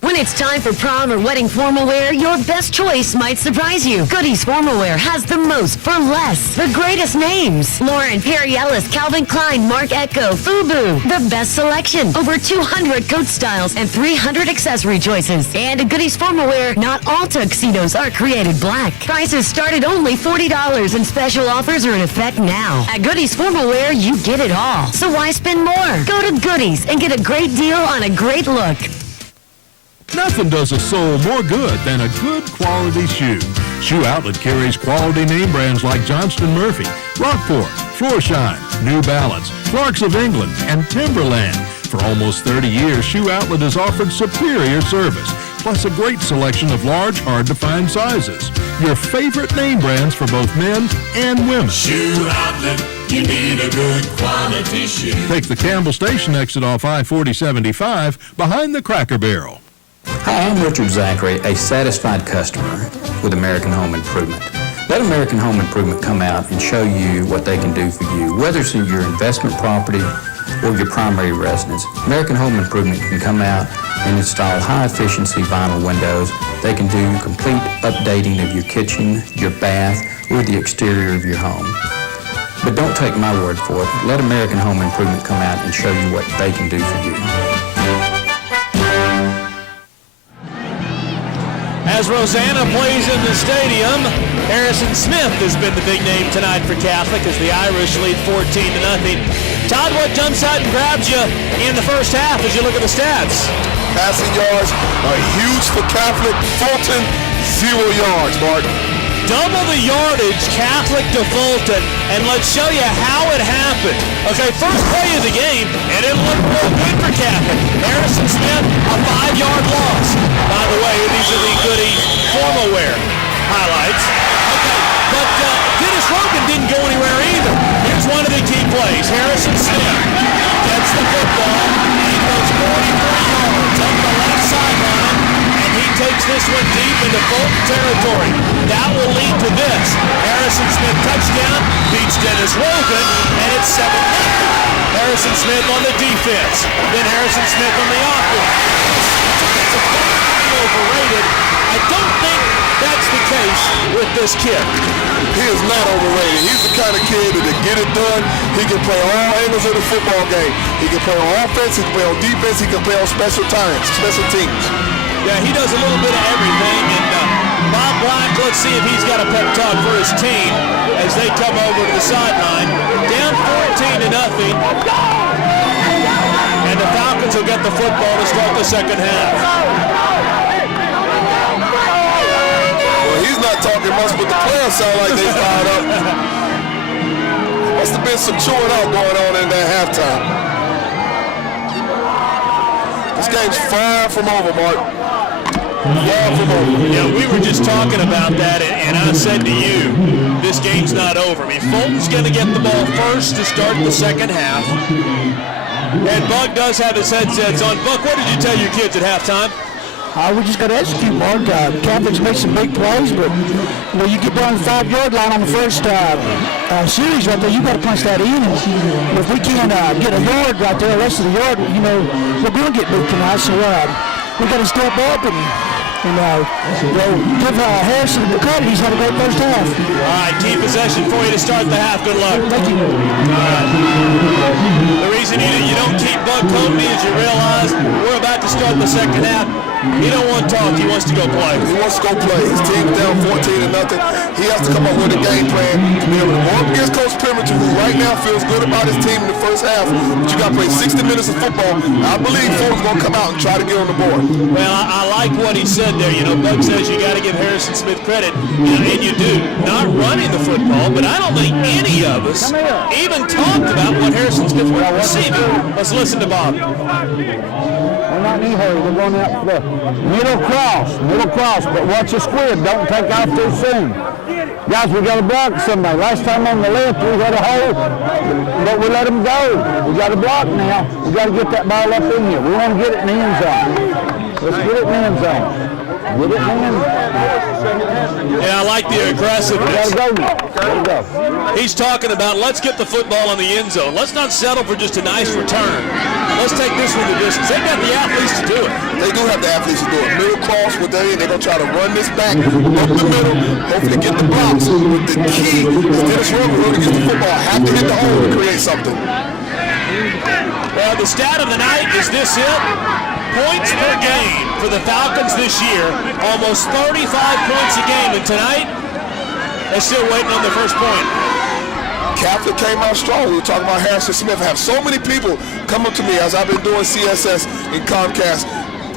When it's time for prom or wedding formal wear, your best choice might surprise you. Goodies Formal Wear has the most for less. The greatest names. Lauren, Perry Ellis, Calvin Klein, Mark Echo, FUBU. The best selection. Over 200 coat styles and 300 accessory choices. And at Goodies Formal Wear, not all tuxedos are created black. Prices start at only $40 and special offers are in effect now. At Goodies Formal Wear, you get it all. So why spend more? Go to Goodies and get a great deal on a great look. Nothing does a soul more good than a good quality shoe. Shoe Outlet carries quality name brands like Johnston Murphy, Rockport, Floorshine, New Balance, Clarks of England, and Timberland. For almost 30 years, Shoe Outlet has offered superior service, plus a great selection of large, hard-to-find sizes. Your favorite name brands for both men and women. Shoe Outlet, you need a good quality shoe. Take the Campbell Station exit off I-4075 behind the Cracker Barrel. Hi, I'm Richard Zachary, a satisfied customer with American Home Improvement. Let American Home Improvement come out and show you what they can do for you, whether it's in your investment property or your primary residence. American Home Improvement can come out and install high-efficiency vinyl windows. They can do complete updating of your kitchen, your bath, or the exterior of your home. But don't take my word for it. Let American Home Improvement come out and show you what they can do for you. As Rosanna plays in the stadium, Harrison Smith has been the big name tonight for Catholic as the Irish lead 14-0. Todd, what jumps out and grabs you in the first half as you look at the stats? Passing yards are huge for Catholic. Fulton, 0 yards, Mark. Double the yardage, Catholic to Fulton, and let's show you how it happened. Okay, first play of the game, and it looked real good for Catholic. Harrison Smith, a 5-yard loss. By the way, these are the Goodies Formal Wear highlights. Okay, but Dennis Rogan didn't go anywhere either. Here's one of the key plays. Harrison Smith gets the football, and he goes 43 yards up the left sideline, and he takes this one deep into Fulton territory. That will lead to this. Harrison Smith touchdown, beats Dennis Rogan, and it's 7-0. Harrison Smith on the defense, then Harrison Smith on the offense. It's overrated. I don't think that's the case with this kid. He is not overrated. He's the kind of kid that can get it done. He can play all angles of the football game. He can play on offense, he can play on defense, he can play on special teams. Yeah, he does a little bit of everything. And Bob Black, let's see if he's got a pep talk for his team as they come over to the sideline. Down 14-0. And the Falcons will get the football to start the second half. Well, he's not talking much, but the players sound like they fired up. Must have been some chewing out going on in that halftime. This game's far from over, Mark. Yeah, we were just talking about that, and I said to you, this game's not over. I mean, Fulton's going to get the ball first to start the second half. And Buck does have his headsets on. Buck, what did you tell your kids at halftime? We just got to execute, Mark. Catholics make some big plays, but you get down the 5-yard line on the first series right there, you got to punch that in. And if we can't get a yard right there, the rest of the yard, we're going to get beat tonight. So we got to step up and give Harrison the credit. He's had a great first half. All right, team possession for you to start the half. Good luck. Thank you. The reason you don't keep Buck Combie is you realize we're about to start the second half. He don't want to talk. He wants to go play. He wants to go play. His team's down 14-0. He has to come up with a game plan to be able to go up against Coach Pemberton, who right now feels good about his team in the first half. But you got to play 60 minutes of football. I believe Fulton's going to come out and try to get on the board. Well, I like what he said there. Buck says you got to give Harrison Smith credit, and you do. Not running the football, but I don't think any of us even talked about what Harrison Smith was receiving. Let's listen to Bob. We're not in any hurry. We're going out for the middle cross, but watch the squid. Don't take off too soon. Guys, we got to block somebody. Last time on the left, we had a hole, but we let them go. We got to block now. We got to get that ball up in here. We want to get it in the end zone. Let's get it in the end zone. Get it in the end zone. Yeah, I like the aggressiveness. Gotta go. He's talking about let's get the football in the end zone. Let's not settle for just a nice return. Let's take this one the distance. They've got the athletes to do it. They do have the athletes to do it. Middle cross with they're going to try to run this back up the middle, hopefully get the blocks. But the key is Dennis Rogan gets the football, have to hit the hole to create something. Well, the stat of the night is this it. Points per game for the Falcons this year, almost 35 points a game, and tonight they're still waiting on the first point. Catholic came out strong. We were talking about Harrison Smith. I have so many people come up to me as I've been doing CSS and Comcast.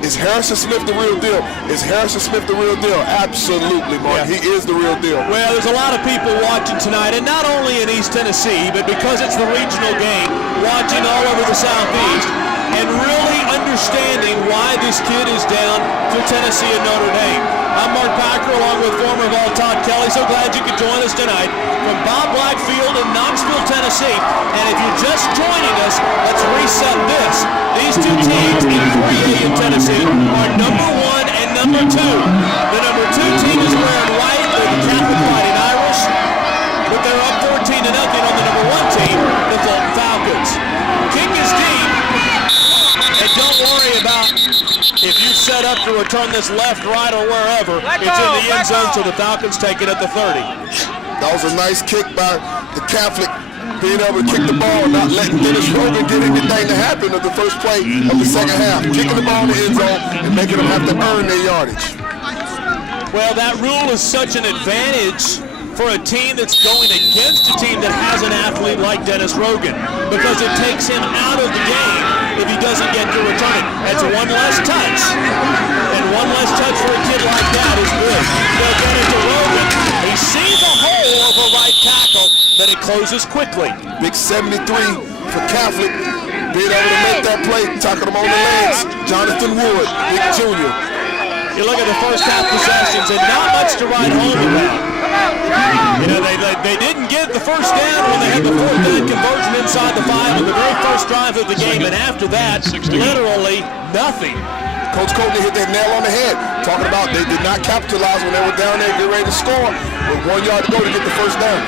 Is Harrison Smith the real deal? Is Harrison Smith the real deal? Absolutely, Mark. Yeah. He is the real deal. Well, there's a lot of people watching tonight, and not only in East Tennessee, but because it's the regional game, watching all over the Southeast, and really understanding why this kid is down to Tennessee and Notre Dame. I'm Mark Packer along with former Vol Todd Kelly. So glad you could join us tonight from Bob Black Field in Knoxville, Tennessee. And if you're just joining us, let's reset this. These two teams in 3A in Tennessee are number 1 and number 2. The number 2 team is wearing white. They're the Catholic Fighting Irish. But they're up 14-0 on the number 1 team, the Fulton Falcons. Kick is deep. And don't worry about if you set up to return this left, right, or wherever. It's in the end zone, so the Falcons take it at the 30. That was a nice kick by the Catholic, being able to kick the ball, not letting Dennis Rogan get anything to happen at the first play of the second half. Kicking the ball in the end zone and making them have to earn their yardage. Well, that rule is such an advantage for a team that's going against a team that has an athlete like Dennis Rogan, because it takes him out of the game if he doesn't get to return it. That's one less touch, and one less touch for a kid like that is good. They'll get it to Rogan. He sees a hole of a right tackle, but it closes quickly. Big 73 for Catholic, being able to make that play, tackling him on the legs. Jonathan Wood, Big Junior. You look at the first half possessions, and not much to write home about. They didn't get the first down when they had the fourth down conversion inside the 5 on the very first drive of the game, and after that, literally nothing. Coach Courtney hit that nail on the head, talking about they did not capitalize when they were down there getting ready to score, with 1 yard to go to get the first down.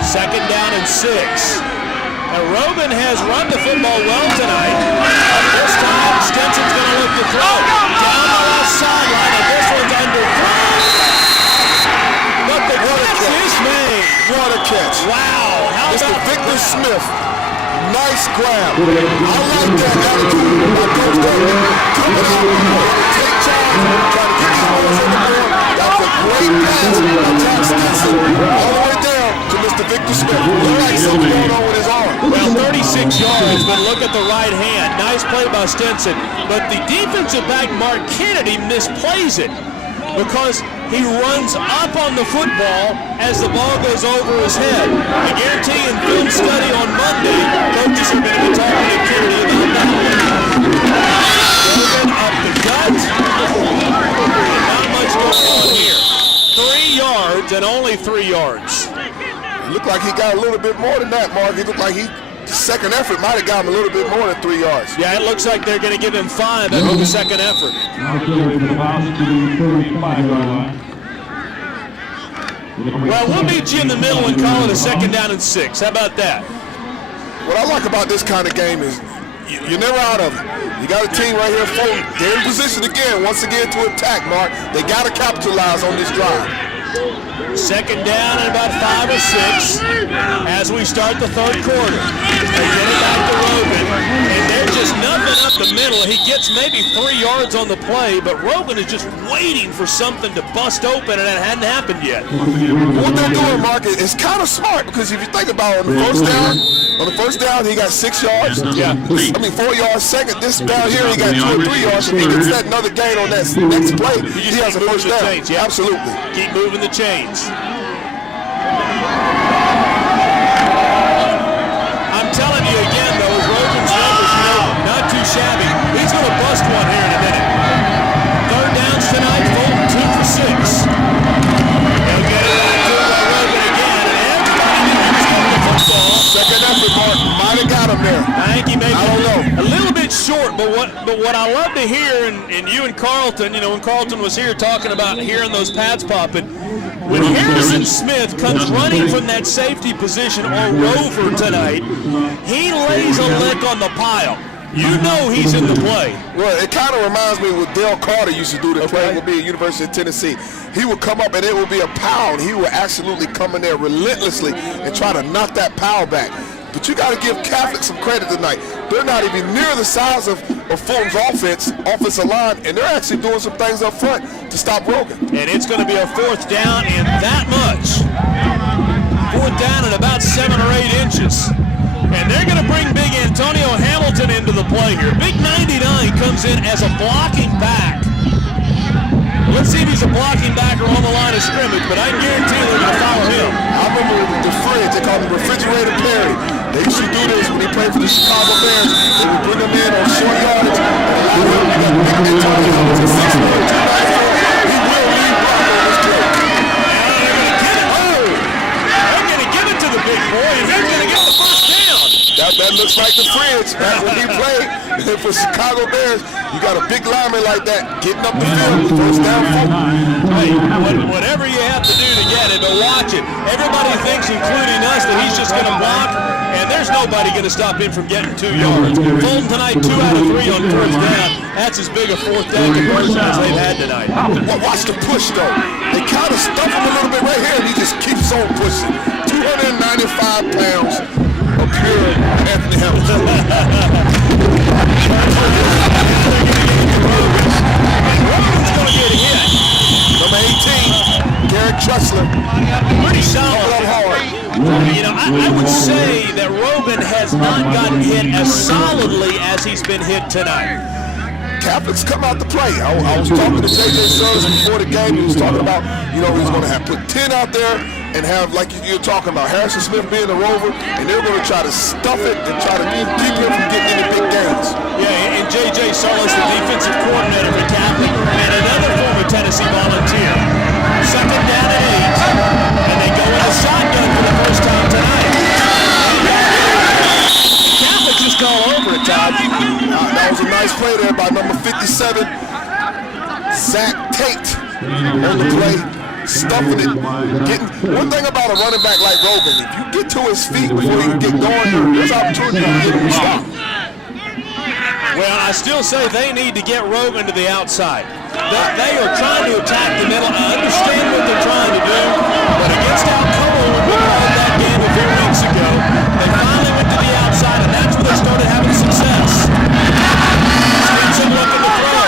Second down and 6. Now, Rogan has run the football well tonight. This time, Stinson's going to look to throw. Down the left sideline, and this one's underthrown. But the catch is made. What a catch. Wow. How Mr. about Victor Smith. Nice grab. I like that attitude by Coach Courtney. Coming out, take charge, trying to get these balls on the board. That's a great pass by Jack Stinson. All the way down to Mr. Victor Smith. Looks like something going on with his arm. Well, 36 yards, but look at the right hand. Nice play by Stinson. But the defensive back, Mark Kennedy, misplays it because he runs up on the football as the ball goes over his head. I guarantee in film study on Monday, coaches are going to be talking to Kennedy about that one. Rogan up the gut. only 3 yards. It looked like he got a little bit more than that, Mark. It looked like the second effort might have got him a little bit more than 3 yards. Yeah, it looks like they're going to give him 5 after the second effort. Well, we'll meet you in the middle and call it a 2nd down and 6. How about that? What I like about this kind of game is you're never out of it. You got a team right here, Fulton. They're in position again, once again, to attack, Mark. They got to capitalize on this drive. 2nd down and about 5 or 6 as we start the 3rd quarter. They get it back to Rogan, and they're just nothing up the middle. He gets maybe 3 yards on the play, but Rogan is just waiting for something to bust open, and it hadn't happened yet. What they're doing, Mark, is kind of smart, because if you think about it, on the first down, he got 6 yards. Yeah. 4 yards. Second, this down here, he got 2 or 3 yards. If he gets that another gain on that next play, he has a first down. Chains, yeah. Absolutely. Keep moving the chains. I'm telling you again, though, Rogan's numbers, not too shabby. He's going to bust one here in a minute. 3rd downs tonight, Fulton 2 for 6. They'll get it back to Rogan again, and everybody needs to the football. Second effort, Mark. Might have got him there. I think he may be I don't know. a little bit short, but what I love to hear, and you and Carlton, when Carlton was here talking about hearing those pads popping, when Harrison Smith comes running from that safety position or rover tonight, he lays a lick on the pile. You know he's in the play. Well, it kind of reminds me of what Dale Carter used to do to play with me at University of Tennessee. He would come up and it would be a pound. He would absolutely come in there relentlessly and try to knock that pound back. But you got to give Catholic some credit tonight. They're not even near the size of Fulton's offensive line, and they're actually doing some things up front to stop Rogan. And it's going to be a 4th down and that much. 4th down and about 7 or 8 inches. And they're going to bring big Antonio Hamilton into the play here. Big 99 comes in as a blocking back. Let's see if he's a blocking back or on the line of scrimmage, but I guarantee they're going to follow him. I remember the fridge, they called him Refrigerator Perry. They used to do this when he played for the Chicago Bears. They would bring him in on short yardage and allow him to get big Antonio Hamilton, 6'4", 294. He will lead block on this play. They're going to give it to the big boy, and he's going to get the first down. That looks like the fridge. That's when he played for Chicago Bears. You got a big lineman like that getting up the field, first down. Hey, whatever you have to do to get it, but watch it. Everybody thinks, including us, that he's just going to block, and there's nobody going to stop him from getting 2 yards. Fulton tonight, 2 out of 3 on 4th down. That's as big a 4th down conversion as they've had tonight. Well, watch the push, though. They kind of stuff him a little bit right here, and he just keeps on pushing. 295 pounds of pure Anthony Hamilton. Rogan's going to get hit. Number 18, Garrett Tressler. Pretty solid. I would say that Rogan has not gotten hit as solidly as he's been hit tonight. Catholics come out to play. I was talking to J.J. Suggs before the game. He was talking about, he's going to put 10 out there and have, like you're talking about, Harrison Smith being a rover, and they're going to try to stuff it and try to keep him from getting any big gains. Yeah, and J.J. Suggs, the defensive coordinator for Catholic, and another former Tennessee Volunteer. 2nd down and 8, and they go in the shotgun for the first time tonight. Catholic just all over it, Todd. That was a nice play there by number 57, Zach Tate, on the play, stuffing it. One thing about a running back like Rogan, if you get to his feet before he can get going, there's opportunity to get him to stop. Well, I still say they need to get Rogan to the outside. They are trying to attack the middle. I understand what they're trying to do, but against Alcoa, when we played that game a few weeks ago, they finally went to the outside, and that's where they started having success. Stinson looking to throw.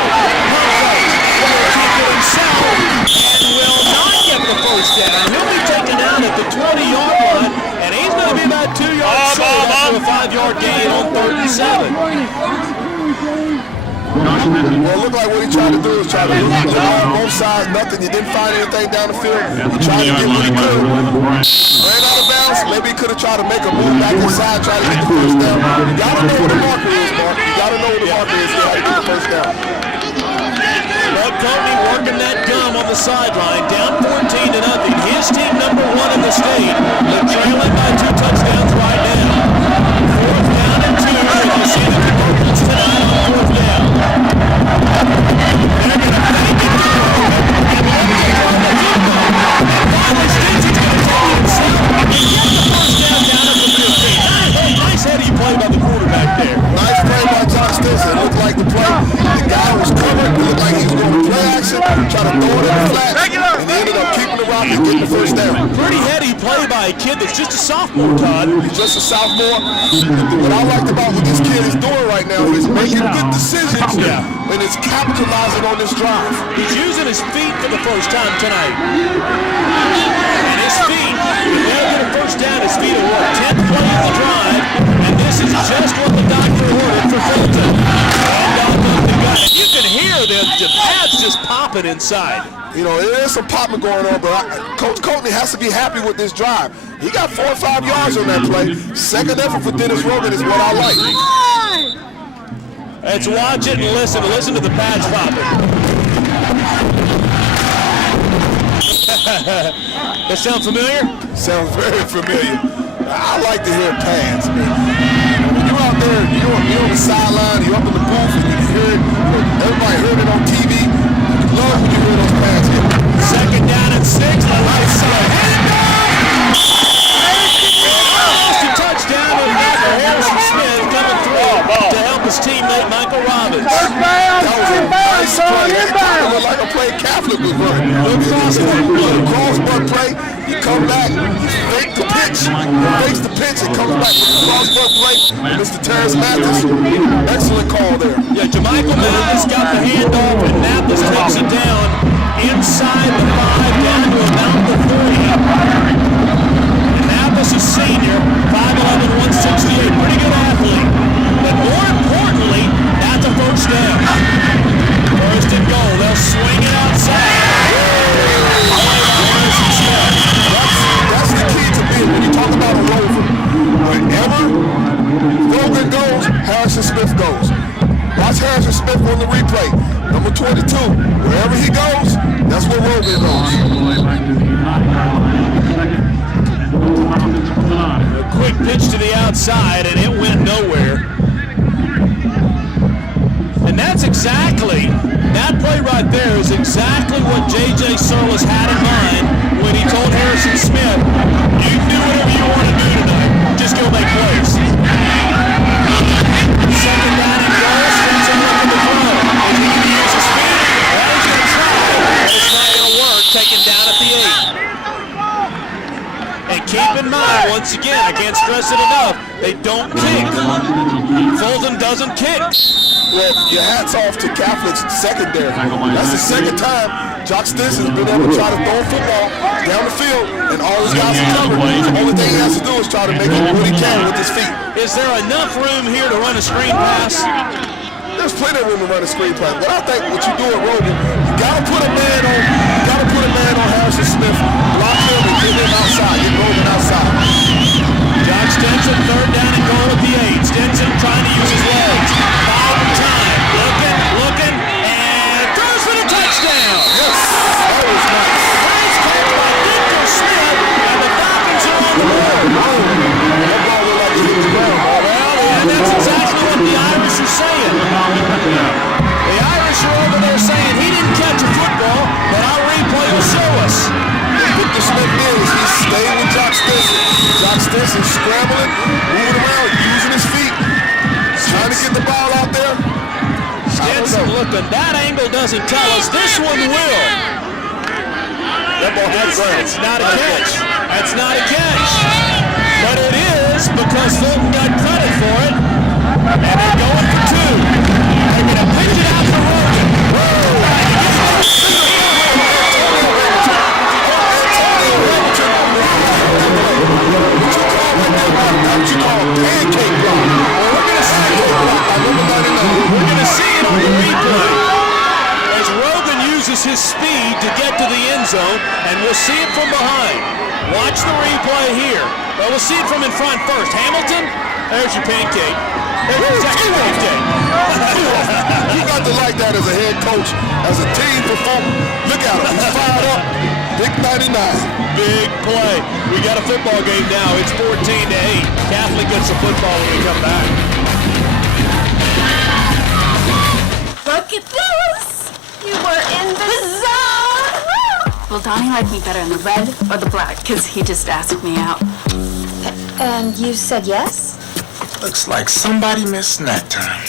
Will keep it himself and will not get the first down. He'll be taken out at the 20-yard line, and he's going to be about 2 yards short after a 5-yard gain on 3rd and 7. Well, it looked like what he tried to do was try to look on both sides, nothing. He didn't find anything down the field. He tried to get what he could. Ran out of bounds. Maybe he could have tried to make a move back inside, try to get the first down. You got to know where the marker is, Mark. You got to know where the marker is to get the first down. Bud Courtney working that gum on the sideline, down 14-0. His team number 1 in the state. They're trailing by 2 touchdowns right now. 4th down and 2. We'll see the conversions tonight on 4th down. They're going to fake it now. And let me go on the field goal. And finally, Stinson's going to take it himself and get the first down at the 15. Nice heady play by the quarterback there. Nice play by Josh Stinson. It looked like the play. The guy was covered. It looked like he was going to play action, try to throw it in the flat, and he ended up keeping the rock and getting the first down. Pretty heady play by a kid that's just a sophomore, Todd. He's just a sophomore. What I liked about what this kid is doing right now is making good decisions and is capitalizing on this drive. He's using his feet for the first time tonight. And his feet, if they'll get a first down, his feet will work. 10th play of the drive, and this is just what the doctor ordered for Fulton. And you can hear the pads just popping inside. You know, there is some popping going on, but Coach Courtney has to be happy with this drive. He got 4 or 5 yards on that play. Second effort for Dennis Rogan is what I like. Let's watch it and listen. Listen to the pads popping. That sound familiar? Sounds very familiar. I like to hear pads, man. When you're out there, you're on the sideline, you're up in the booth, and you can hear it. Everybody heard it on TV. You love when you hear those pads hit. 2nd down and 6. The right side. Almost a touchdown with Michael Harrison Smith coming through to help his teammate Michael Robbins. That was a nice play. It looked like a play Catholic was running. Good crossbar play. He come back, he fakes the pitch, and comes back with the crossbar play. Mr. Terrence Mathis, excellent call there. Yeah, Jermichael Mathis got the handoff, and Mathis takes it down inside the 5, down to about the 3. And Mathis is senior, 5'11", 168, pretty good athlete. But more importantly, that's a first down. First and goal, they'll swing it outside. That's the key to me when you talk about a rover. Wherever Rogan goes, Harrison Smith goes. Watch Harrison Smith on the replay. Number 22. Wherever he goes, that's where Rogan goes. A quick pitch to the outside, and it went nowhere. And that's exactly, that play right there is exactly what J.J. Surlis had in mind when he told Harrison Smith, you can do whatever you want to do tonight, just go make plays. 2nd down and goal, Stinson looking to throw. Is he going to use his feet? Well, he's going to try, but it's not going to work, taken down at the 8. And keep in mind, once again, I can't stress it enough, they don't kick. Fulton doesn't kick. Well, your hat's off to Catholic's secondary. That's the second time Jock Stinson's been able to try to throw a football down the field, and all his guys are covered. The only thing he has to do is try to make it what he can with his feet. Is there enough room here to run a screen pass? There's plenty of room to run a screen pass, but I think what you do at Rogan, you gotta put a man on Harrison Smith, block him and get him outside, get Rogan outside. Jock Stinson, 3rd down and goal at the 8. Stinson trying to use his legs. 5 time. Looking, and throws for the touchdown. Yes, that was nice. Nice catch by Victor Smith, and the Falcons are on the board. That ball looked like it hit the ground. Well, yeah, that's exactly what the Irish are saying. The Irish are over there saying he didn't catch a football, but our replay will show us. Victor Smith is, he's staying with Jock Stinson. Jock Stinson scrambling, moving around, using his feet, trying to get the ball out there. Stinson looking, that angle doesn't tell us, this one will. That ball hit the ground. It's not a catch. That's not a catch. But it is because Fulton got credit for it. And they're going for 2. They're going to pitch it out for Rogan. Pancake block. We're going to see it on the replay as Rogan uses his speed to get to the end zone, and we'll see it from behind. Watch the replay here. Well, we'll see it from in front first. Hamilton, there's your pancake. There's your second pancake. You got to like that that as a head coach, as a team for Fulton. Look at him, he's fired up. Big 99. Big play. We got a football game now. It's 14-8. Catholic gets the football when we come back. Look at this! You were in the zone! Will Donnie like me better in the red or the black? Because he just asked me out. And you said yes? Looks like somebody missed snack time.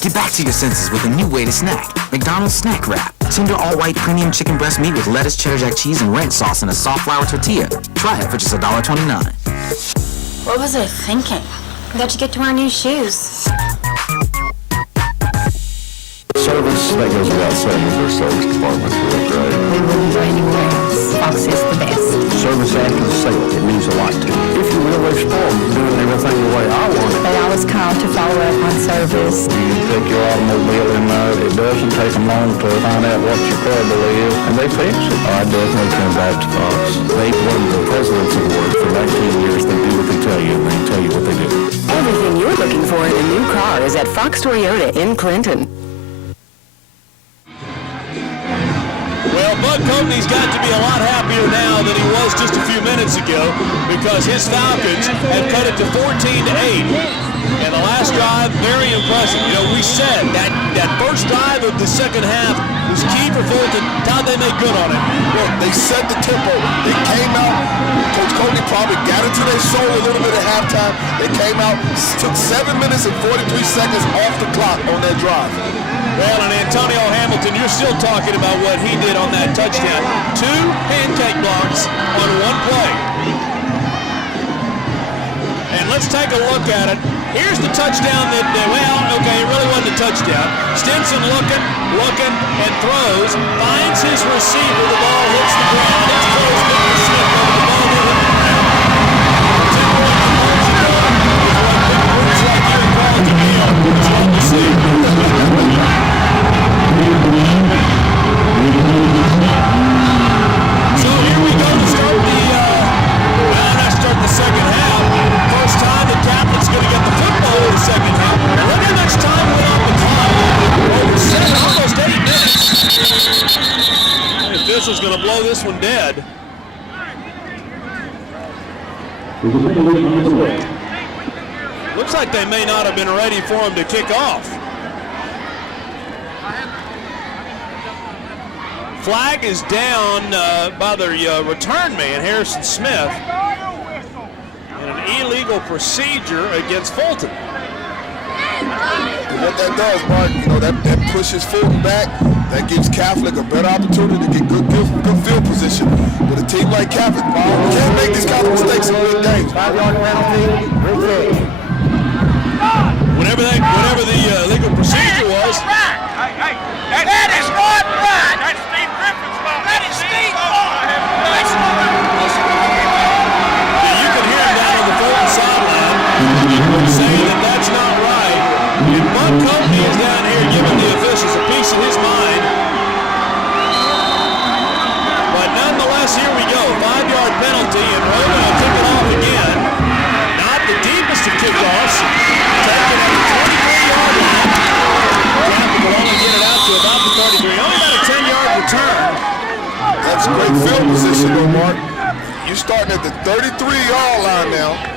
Get back to your senses with a new way to snack. McDonald's Snack Wrap. Tender all-white premium chicken breast meat with lettuce, cheddar jack cheese, and ranch sauce in a soft flour tortilla. Try it for just $1.29. What was I thinking? Got to get to our new shoes. Service, that goes without saying, their service department's really great. We wouldn't go anywhere else. Fox is the best. Service after the sale, it means a lot to me. If you will, they're spoiled doing everything the way I want it. They always call to follow up on service. You take your automobile in there, it doesn't take them long to find out what your trouble is, and they fix it. I definitely come back to Fox. They've won the President's Award for 19 years. They do what they tell you, and they tell you what they do. Everything you're looking for in a new car is at Fox Toyota in Clinton. Well, Bud Coatney's got to be a lot happier now than he was just a few minutes ago because his Falcons have cut it to 14-8. And the last drive, very impressive. You know, we said that first drive of the second half was key for Fulton. Todd, they made good on it. Look, they set the tempo. They came out. Coach Coatney probably got into their soul a little bit at halftime. They came out, took 7 minutes and 43 seconds off the clock on that drive. Well, and Antonio Hamilton, you're still talking about what he did on that touchdown. 2 pancake blocks on one play. And let's take a look at it. Here's the touchdown that, okay, it really wasn't a touchdown. Stinson looking, and throws. Finds his receiver. The ball hits the ground. It's close. Mr. Smith over the ball hit the ground. 2-point conversion is what big groups like you and quality deal. It's what we see. So here we go to start the second half. First time the Catholic's going to get the football in the second half. Look how much time went off the clock. Over 7, almost 8 minutes. The official's going to blow this one dead. Looks like they may not have been ready for him to kick off. Flag is down by the return man, Harrison Smith, and an illegal procedure against Fulton. And what that does, Mark, you know, that pushes Fulton back. That gives Catholic a better opportunity to get good field position. With a team like Catholic, you can't make these kind of mistakes in big games. Whatever the legal procedure was. That is not right. That's Steve Griffin's fault. That is Steve's fault. You can hear him down on the Fulton sideline saying that that's not right. And Bud Coatney is down here giving the officials a piece of his mind. But nonetheless, here we go. 5-yard penalty, and Roman will kick it off again. Not the deepest of kickoffs. Taken at the 23-yard line. Catholic will only get it out to about the 33. Only got a 10-yard return. That's great field position, though, Mark. You're starting at the 33-yard line now.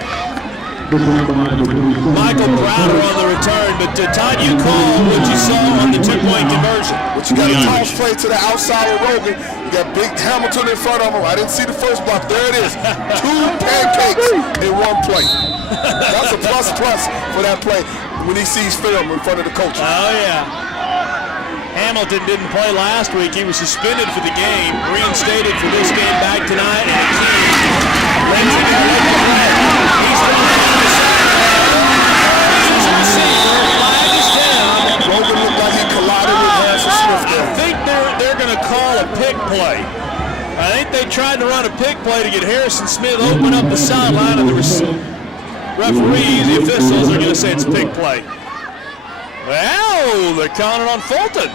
Michael Crowder on the return, but Todd, you call what you saw on the 2-point conversion. But you got a toss play to the outside of Rogan. You got Big Hamilton in front of him. I didn't see the first block. There it is. 2 pancakes in one play. That's a plus for that play when he sees film in front of the coach. Oh, yeah. Hamilton didn't play last week. He was suspended for the game, reinstated for this game back tonight, and the team lets him in the play. He's running down the sideline. He's a receiver. Flag is down. Rogan looked like he collided with Harrison Smith there. I think they're going to call a pick play. I think they tried to run a pick play to get Harrison Smith open up the sideline, and the referees, the officials, are going to say it's a pick play. Well, they're calling it on Fulton.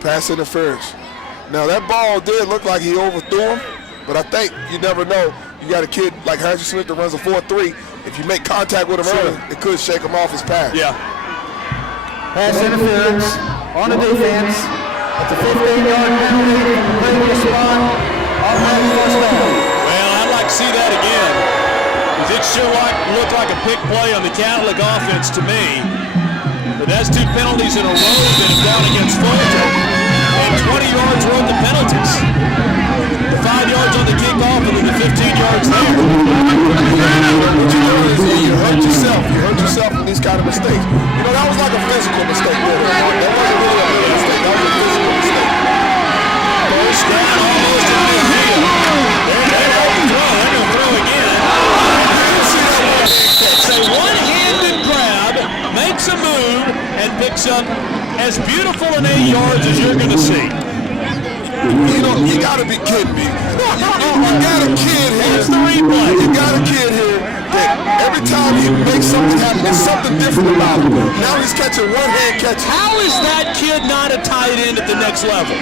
Pass interference. Now, that ball did look like he overthrew him, but I think you never know. You got a kid like Harrison Smith that runs a 4.3. If you make contact with him early, it could shake him off his pass. Yeah. Pass interference on the defense. At the 15-yard penalty from the previous spot. Automatic first down. Well, I'd like to see that again. It sure looked like a pick play on the Catholic offense to me. But that's 2 penalties in a row that have gone against Fulton. And 20 yards worth of penalties. The 5 yards on the kickoff and then the 15 yards there. What you do is you hurt yourself. You hurt yourself in these kind of mistakes. You know, that was like a physical mistake there. That wasn't really a real mistake. That was a physical mistake. First down almost in midfield. They're going to throw. They're going to throw again. It's a one-handed grab, makes a move, and picks up as beautiful an 8 yards as you're going to see. You know, you got to be kidding me. You got a kid here. Here's the replay. You got a kid here that every time he makes something happen, there's something different about him. Now he's catching one-hand catch. How is that kid not a tight end at the next level?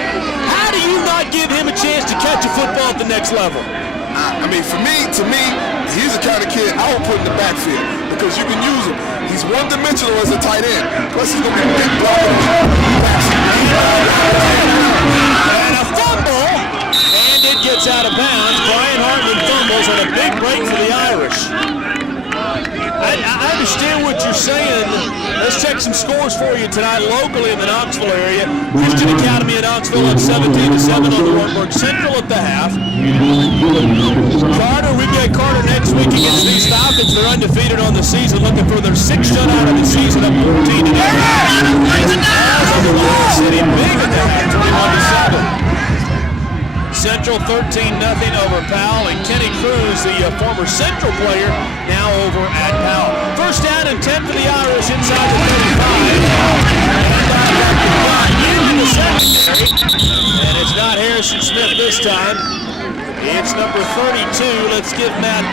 How do you not give him a chance to catch a football at the next level? I mean, to me, he's the kind of kid I would put in the backfield because you can use him. He's one-dimensional as a tight end. Plus, he's going to be big blocking on and a fumble, and it gets out of bounds. Brian Hartman fumbles on a big break for the Irish. I understand what you're saying. Let's check some scores for you tonight locally in the Knoxville area. Christian Academy in Knoxville up 17-7 on the Wartburg Central at the half. Carter, we get Carter next week against these Falcons. They're undefeated on the season, looking for their 6th shutout of the season, up 14-8. City big at that, 21-7. Central 13-0 over Powell, and Kenny Cruz, the former Central player, now over at Powell. First down and 10 for the Irish inside the 35. And into the secondary, and it's not Harrison Smith this time. It's number 32. Let's give Matt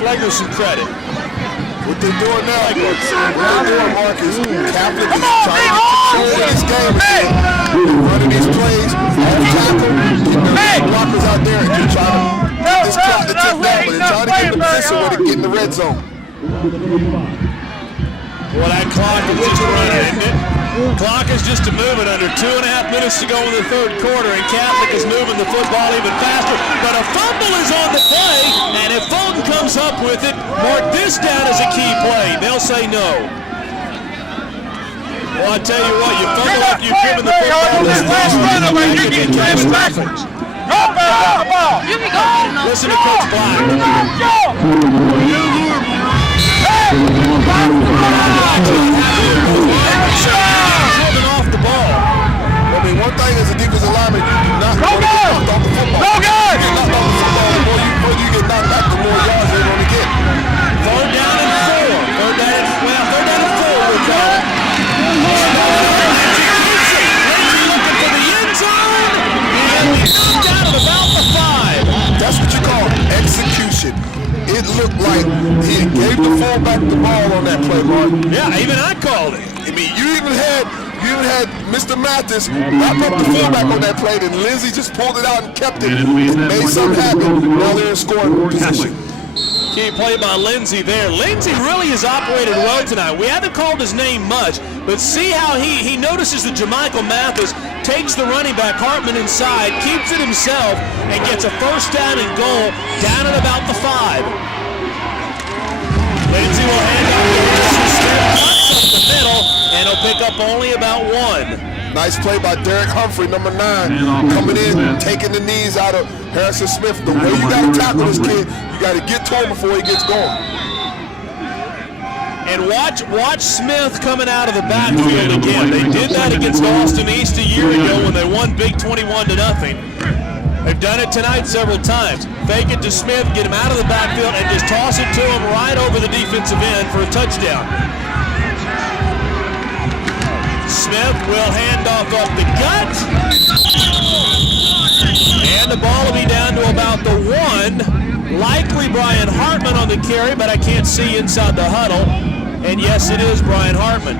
Flegler some credit. What they're doing now, Mark, is Catholic is trying to control this game again. They're running these plays, off tackle, keeping their blockers out there, and they're trying to get this clock to tick down, but they're trying to get in the position where they get in the red zone. Well, that clock is just running, isn't it? Clock is just moving under 2.5 minutes to go in the third quarter, and Catholic is moving the football even faster. But a fumble is on the play, and if Fulton comes up with it, mark this down as a key play. They'll say no. Well, I tell you what, you fumble after you've given the football this last run away, you can get it backwards. Listen to Coach Black. Driven off the ball. I mean, one thing as a defensive lineman, you do not want to get knocked off the football. You get knocked off the football, the more you get knocked back, the more yards they're going to get. Third down and 4. Third down and 4, we'll call it. Lindsay looking for the end zone, and he's knocked out of about the 5. That's what you call execution. It looked like he gave the fullback the ball on that play, Mark. Yeah, even I called it. I mean, you even had Mr. Mathis wrap up the fullback on that play, and Lindsay just pulled it out and kept it. It made something happen while they're in scoring position. Key play by Lindsay there. Lindsay really has operated well tonight. We haven't called his name much, but see how he notices that Jamichael Mathis takes the running back, Hartman inside, keeps it himself, and gets a first down and goal down at about the 5. Lindsay will hand off to Harrison Smith, cuts up the middle, and he'll pick up only about 1. Nice play by Derek Humphrey, number 9, coming in, taking the knees out of Harrison Smith. The way you got to tackle this kid, you got to get to him before he gets going. And watch Smith coming out of the backfield again. They did that against Austin East a year ago when they won big 21-0. They've done it tonight several times. Fake it to Smith, get him out of the backfield, and just toss it to him right over the defensive end for a touchdown. Smith will hand off up the gut. And the ball will be down to about the 1. Likely Brian Hartman on the carry, but I can't see inside the huddle. And yes, it is Brian Hartman.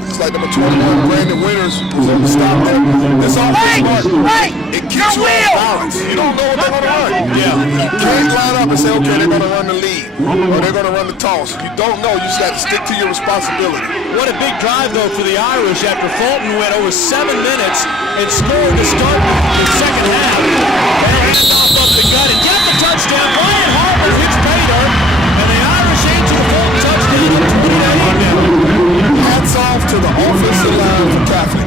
Looks like number 21, Brandon Winters, was able to stop them. This offense, Mark, it keeps you off balance. You don't know what they're going to run. Yeah. You can't line up and say, okay, they're going to run the lead, or they're going to run the toss. You don't know. You just got to stick to your responsibility. What a big drive, though, for the Irish after Fulton went over 7 minutes and scored to start the second half. They hand off up the gut and get the touchdown. Brian Harper hits pay dirt, and the Irish answer the Fulton touchdown at 20-8 now. Hats off to the offensive line for Catholic.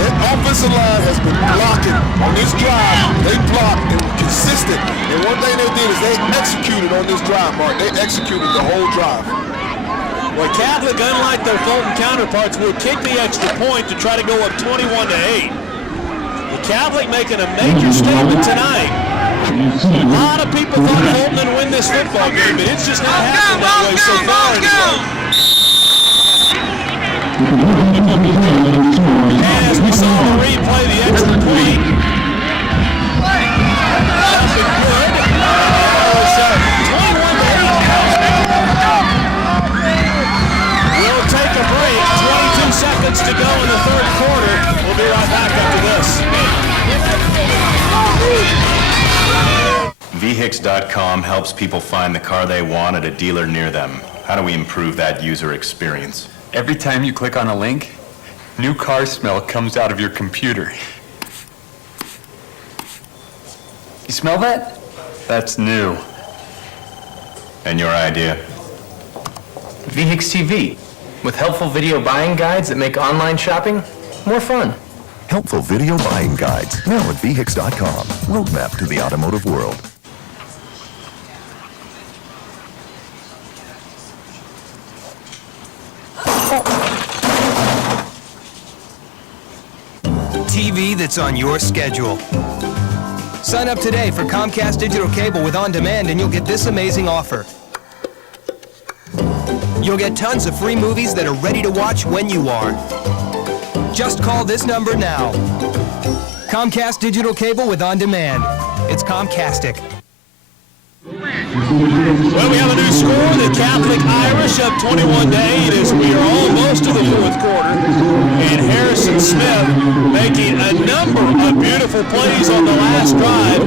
That offensive line has been blocking on this drive. They blocked and were consistent. And one thing they did is they executed on this drive, Mark. They executed the whole drive. Well, Catholic, unlike their Fulton counterparts, will kick the extra point to try to go up 21-8. The Catholic making a major statement tonight. A lot of people thought Fulton would win this football game, but it's just not happening that way so far anyway. And as we saw on the replay, the extra point up and good. It was 21-8. We'll take a break. 22 seconds to go in the third quarter. We'll be right back after this. VHIX.com helps people find the car they want at a dealer near them. How do we improve that user experience? Every time you click on a link, new car smell comes out of your computer. You smell that? That's new. And your idea? VHIX TV, with helpful video buying guides that make online shopping more fun. Helpful video buying guides, now at VHIX.com. Roadmap to the automotive world. TV that's on your schedule. Sign up today for Comcast Digital Cable with On Demand and you'll get this amazing offer. You'll get tons of free movies that are ready to watch when you are. Just call this number now. Comcast Digital Cable with On Demand. It's Comcastic. Well, we have a new score. The Catholic Irish up 21-8 as we are almost to the fourth quarter. And Harrison Smith making a number of beautiful plays on the last drive.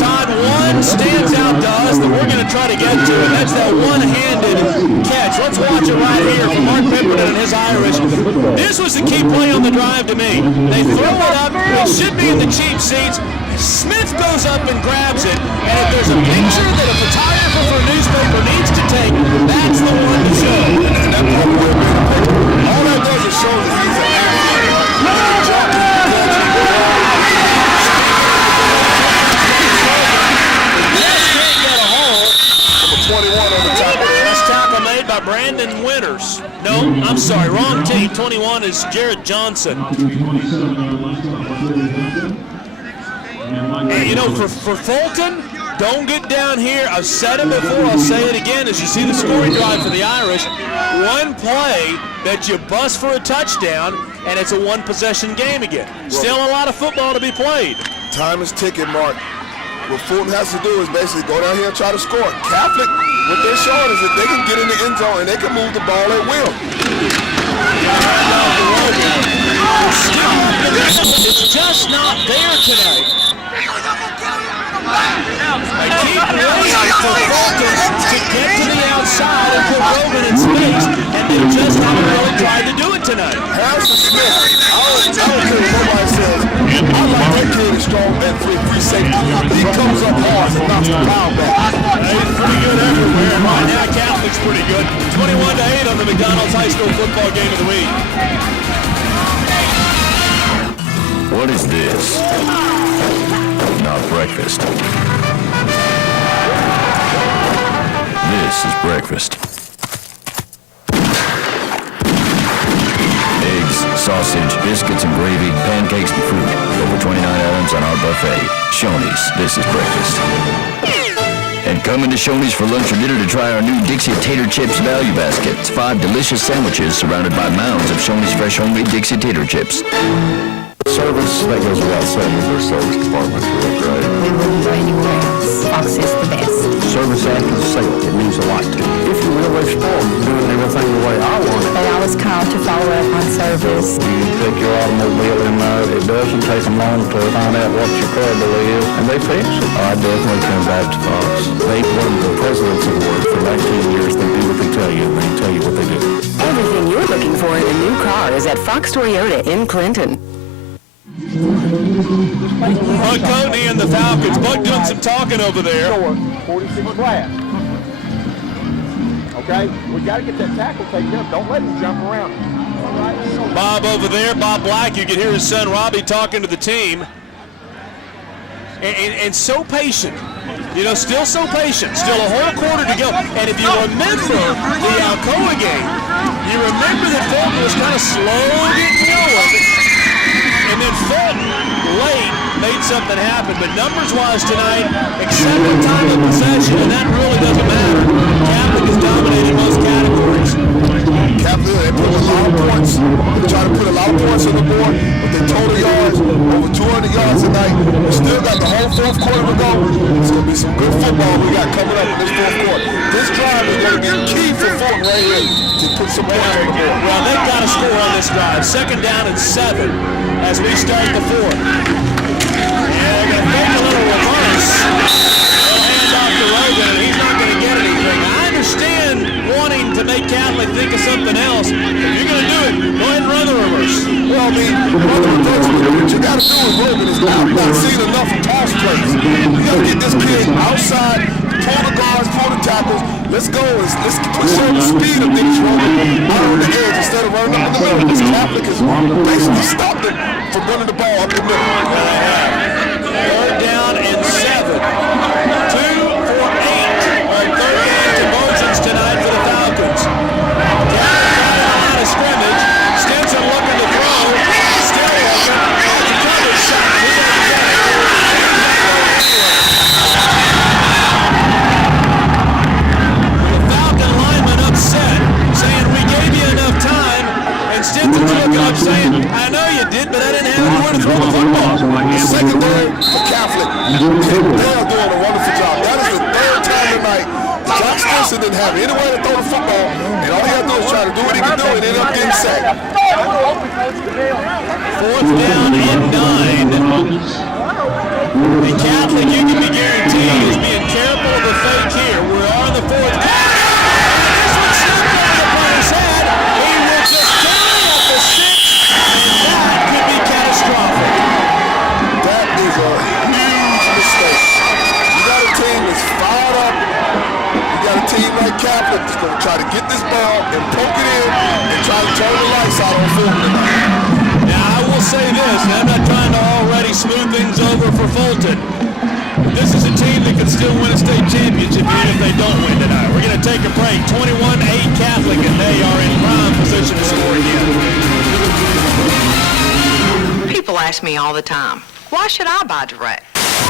Todd, one stands out to us that we're going to try to get to, and that's that one-handed catch. Let's watch it right here from Mark Pemberton and his Irish. This was the key play on the drive to me. They throw it up. It should be in the cheap seats. Smith goes up and grabs it, and if there's a picture that a photographer for a newspaper needs to take, that's the one to show. And that probably would have been a picture. All that does is show that he's an athlete. Number 21 on the top. Last tackle made by Brandon Winters. No, I'm sorry, wrong team. 21 is Jared Johnson. And you know, for Fulton, don't get down here. I've said it before, I'll say it again. As you see the scoring drive for the Irish, one play that you bust for a touchdown, and it's a one-possession game again. Still a lot of football to be played. Time is ticking, Mark. What Fulton has to do is basically go down here and try to score. Catholic, what they're showing is that they can get in the end zone and they can move the ball at will. It's just not there tonight. They keep waiting for Fulton to get to the outside and put Rogan in space, and they just haven't really tried to do it tonight. Harrison Smith, I don't care what nobody says. I like that kid is strong and free safety. He comes up hard and knocks the pound back. He's pretty good everywhere. Right now, Catholic's pretty good. 21-8 on the McDonald's High School football game of the week. What is this? Not breakfast. This is breakfast. Eggs, sausage, biscuits and gravy, pancakes and fruit. Over 29 items on our buffet. Shoney's, this is breakfast. And coming to Shoney's for lunch or dinner to try our new Dixie Tater Chips Value Basket. It's 5 delicious sandwiches surrounded by mounds of Shoney's fresh homemade Dixie Tater Chips. Service, that goes without saying, their service department's real great. We wouldn't go anywhere else. Fox is the best. Service after the sale, it means a lot to me. If you will, they're spoiled doing everything the way I want it. They always ask Kyle to follow up on service. You take your automobile in there, it doesn't take them long to find out what your trouble is, and they fix it. I definitely come back to Fox. They've won the President's Award for 19 years. They do what they tell you, and they tell you what they do. Everything you're looking for in a new car is at Fox Toyota in Clinton. Buck Courtney and the Falcons. Buck doing some talking over there. 46 class. Okay? We got to get that tackle taken up. Don't let him jump around. All right. Bob over there, Bob Black. You can hear his son Robbie talking to the team. And so patient. You know, still so patient. Still a whole quarter to go. And if you remember the Alcoa game, you remember that Fulton was kind of slow getting going. And then Fulton, late, made something happen. But numbers-wise tonight, except for time of possession, and that really doesn't matter. Catholic has dominated most categories. Catholic, they put a lot of points. They try to put a lot of points on the board, but they total yards, over 200 yards tonight. We still got the whole fourth quarter to go. It's going to be some good football we got coming up in this fourth quarter. This drive is going to be key for Fulton right here to put some points on the board. Well, they've got to score on this drive. 2nd down and 7 as we start the fourth. Yeah, they're going to make a little reverse. They'll hand off to Rogan, and he's not going to get anything. I understand wanting to make Catholic think of something else. If you're going to do it, go ahead and run the reverse. Well, I mean, run the reverse. What you got to do is Rogan is not seeing enough toss plays. You got to get this kid outside, pull the guards, pull the tackles. Let's go. Let's show the speed of things Rogan out on the edge instead of running up in the middle. This Catholic has basically stopped him from running the ball up the middle. 3rd down and 7. 2 for 8 on 3rd down conversions tonight for the Falcons. Out of scrimmage. Stinson looking to throw. Still looking. That's a coverage shot. The Falcon lineman upset, saying we gave you enough time. And Stinson's looking up saying, I know you did, but I didn't have anywhere to throw the football. Secondary for Catholic. They are doing a wonderful job. That is the 3rd time tonight. John Stinson didn't have anywhere to throw the football, and all he had to do was try to do what he could do and ended up getting sacked. 4th down and 9. And Catholic, you can be guaranteed, is being careful of the fake here. We are in the 4th down. This one slipped over the player's head. He will just carry up the 6, and that could be catastrophic. That is a huge mistake. You got a team that's fired up. You got a team like Catholic that's going to try to get this ball and poke it in and try to turn the lights out on Fulton tonight. Now, I will say this, and I'm not trying to already smooth things over for Fulton. This is a team that could still win a state championship even if they don't win tonight. We're going to take a break. 21-8 Catholic, and they are in prime position to score again. People ask me all the time, why should I buy Direct?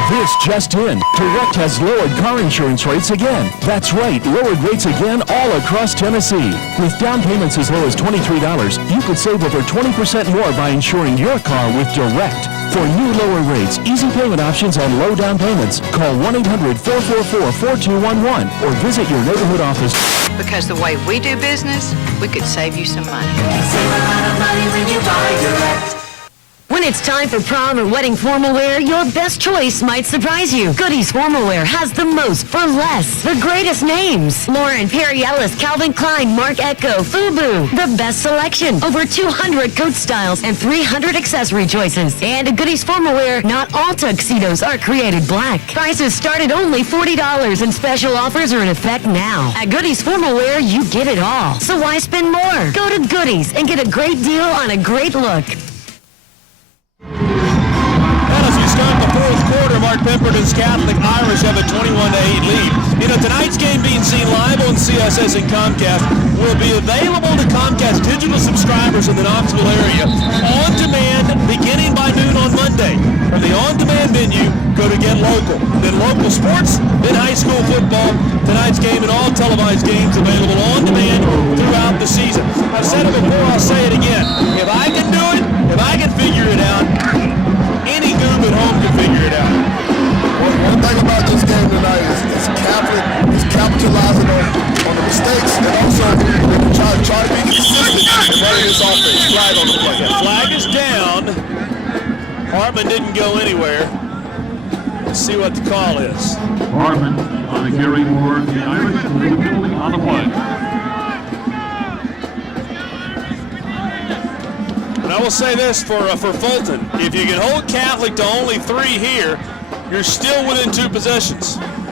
This just in. Direct has lowered car insurance rates again. That's right, lowered rates again all across Tennessee. With down payments as low as $23, you could save over 20% more by insuring your car with Direct. For new lower rates, easy payment options, and low down payments, call 1-800-444-4211 or visit your neighborhood office. Because the way we do business, we could save you some money. Save a lot of money when you buy Direct. When it's time for prom or wedding formal wear, your best choice might surprise you. Goodies Formal Wear has the most for less. The greatest names. Lauren, Perry Ellis, Calvin Klein, Marc Ecko, FUBU. The best selection. Over 200 coat styles and 300 accessory choices. And at Goodies Formal Wear, not all tuxedos are created black. Prices start at only $40 and special offers are in effect now. At Goodies Formal Wear, you get it all. So why spend more? Go to Goodies and get a great deal on a great look. Mark Pemberton's Catholic Irish have a 21-8 lead. You know, tonight's game being seen live on CSS and Comcast will be available to Comcast digital subscribers in the Knoxville area on demand beginning by noon on Monday. From the on-demand menu, go to Get Local. Then local sports, then high school football. Tonight's game and all televised games available on demand throughout the season. I've said it before, I'll say it again. If I can do it, if I can figure it out, any goob at home can figure it out. One thing about this game tonight is Catholic is capitalizing on the mistakes and also try to be consistent and Harmon didn't go anywhere. Let's see what the call is. Harmon on the carry for the Irish with the penalty on the play. And I will say this for Fulton. If you can hold Catholic to only 3 here, you're still within 2 possessions.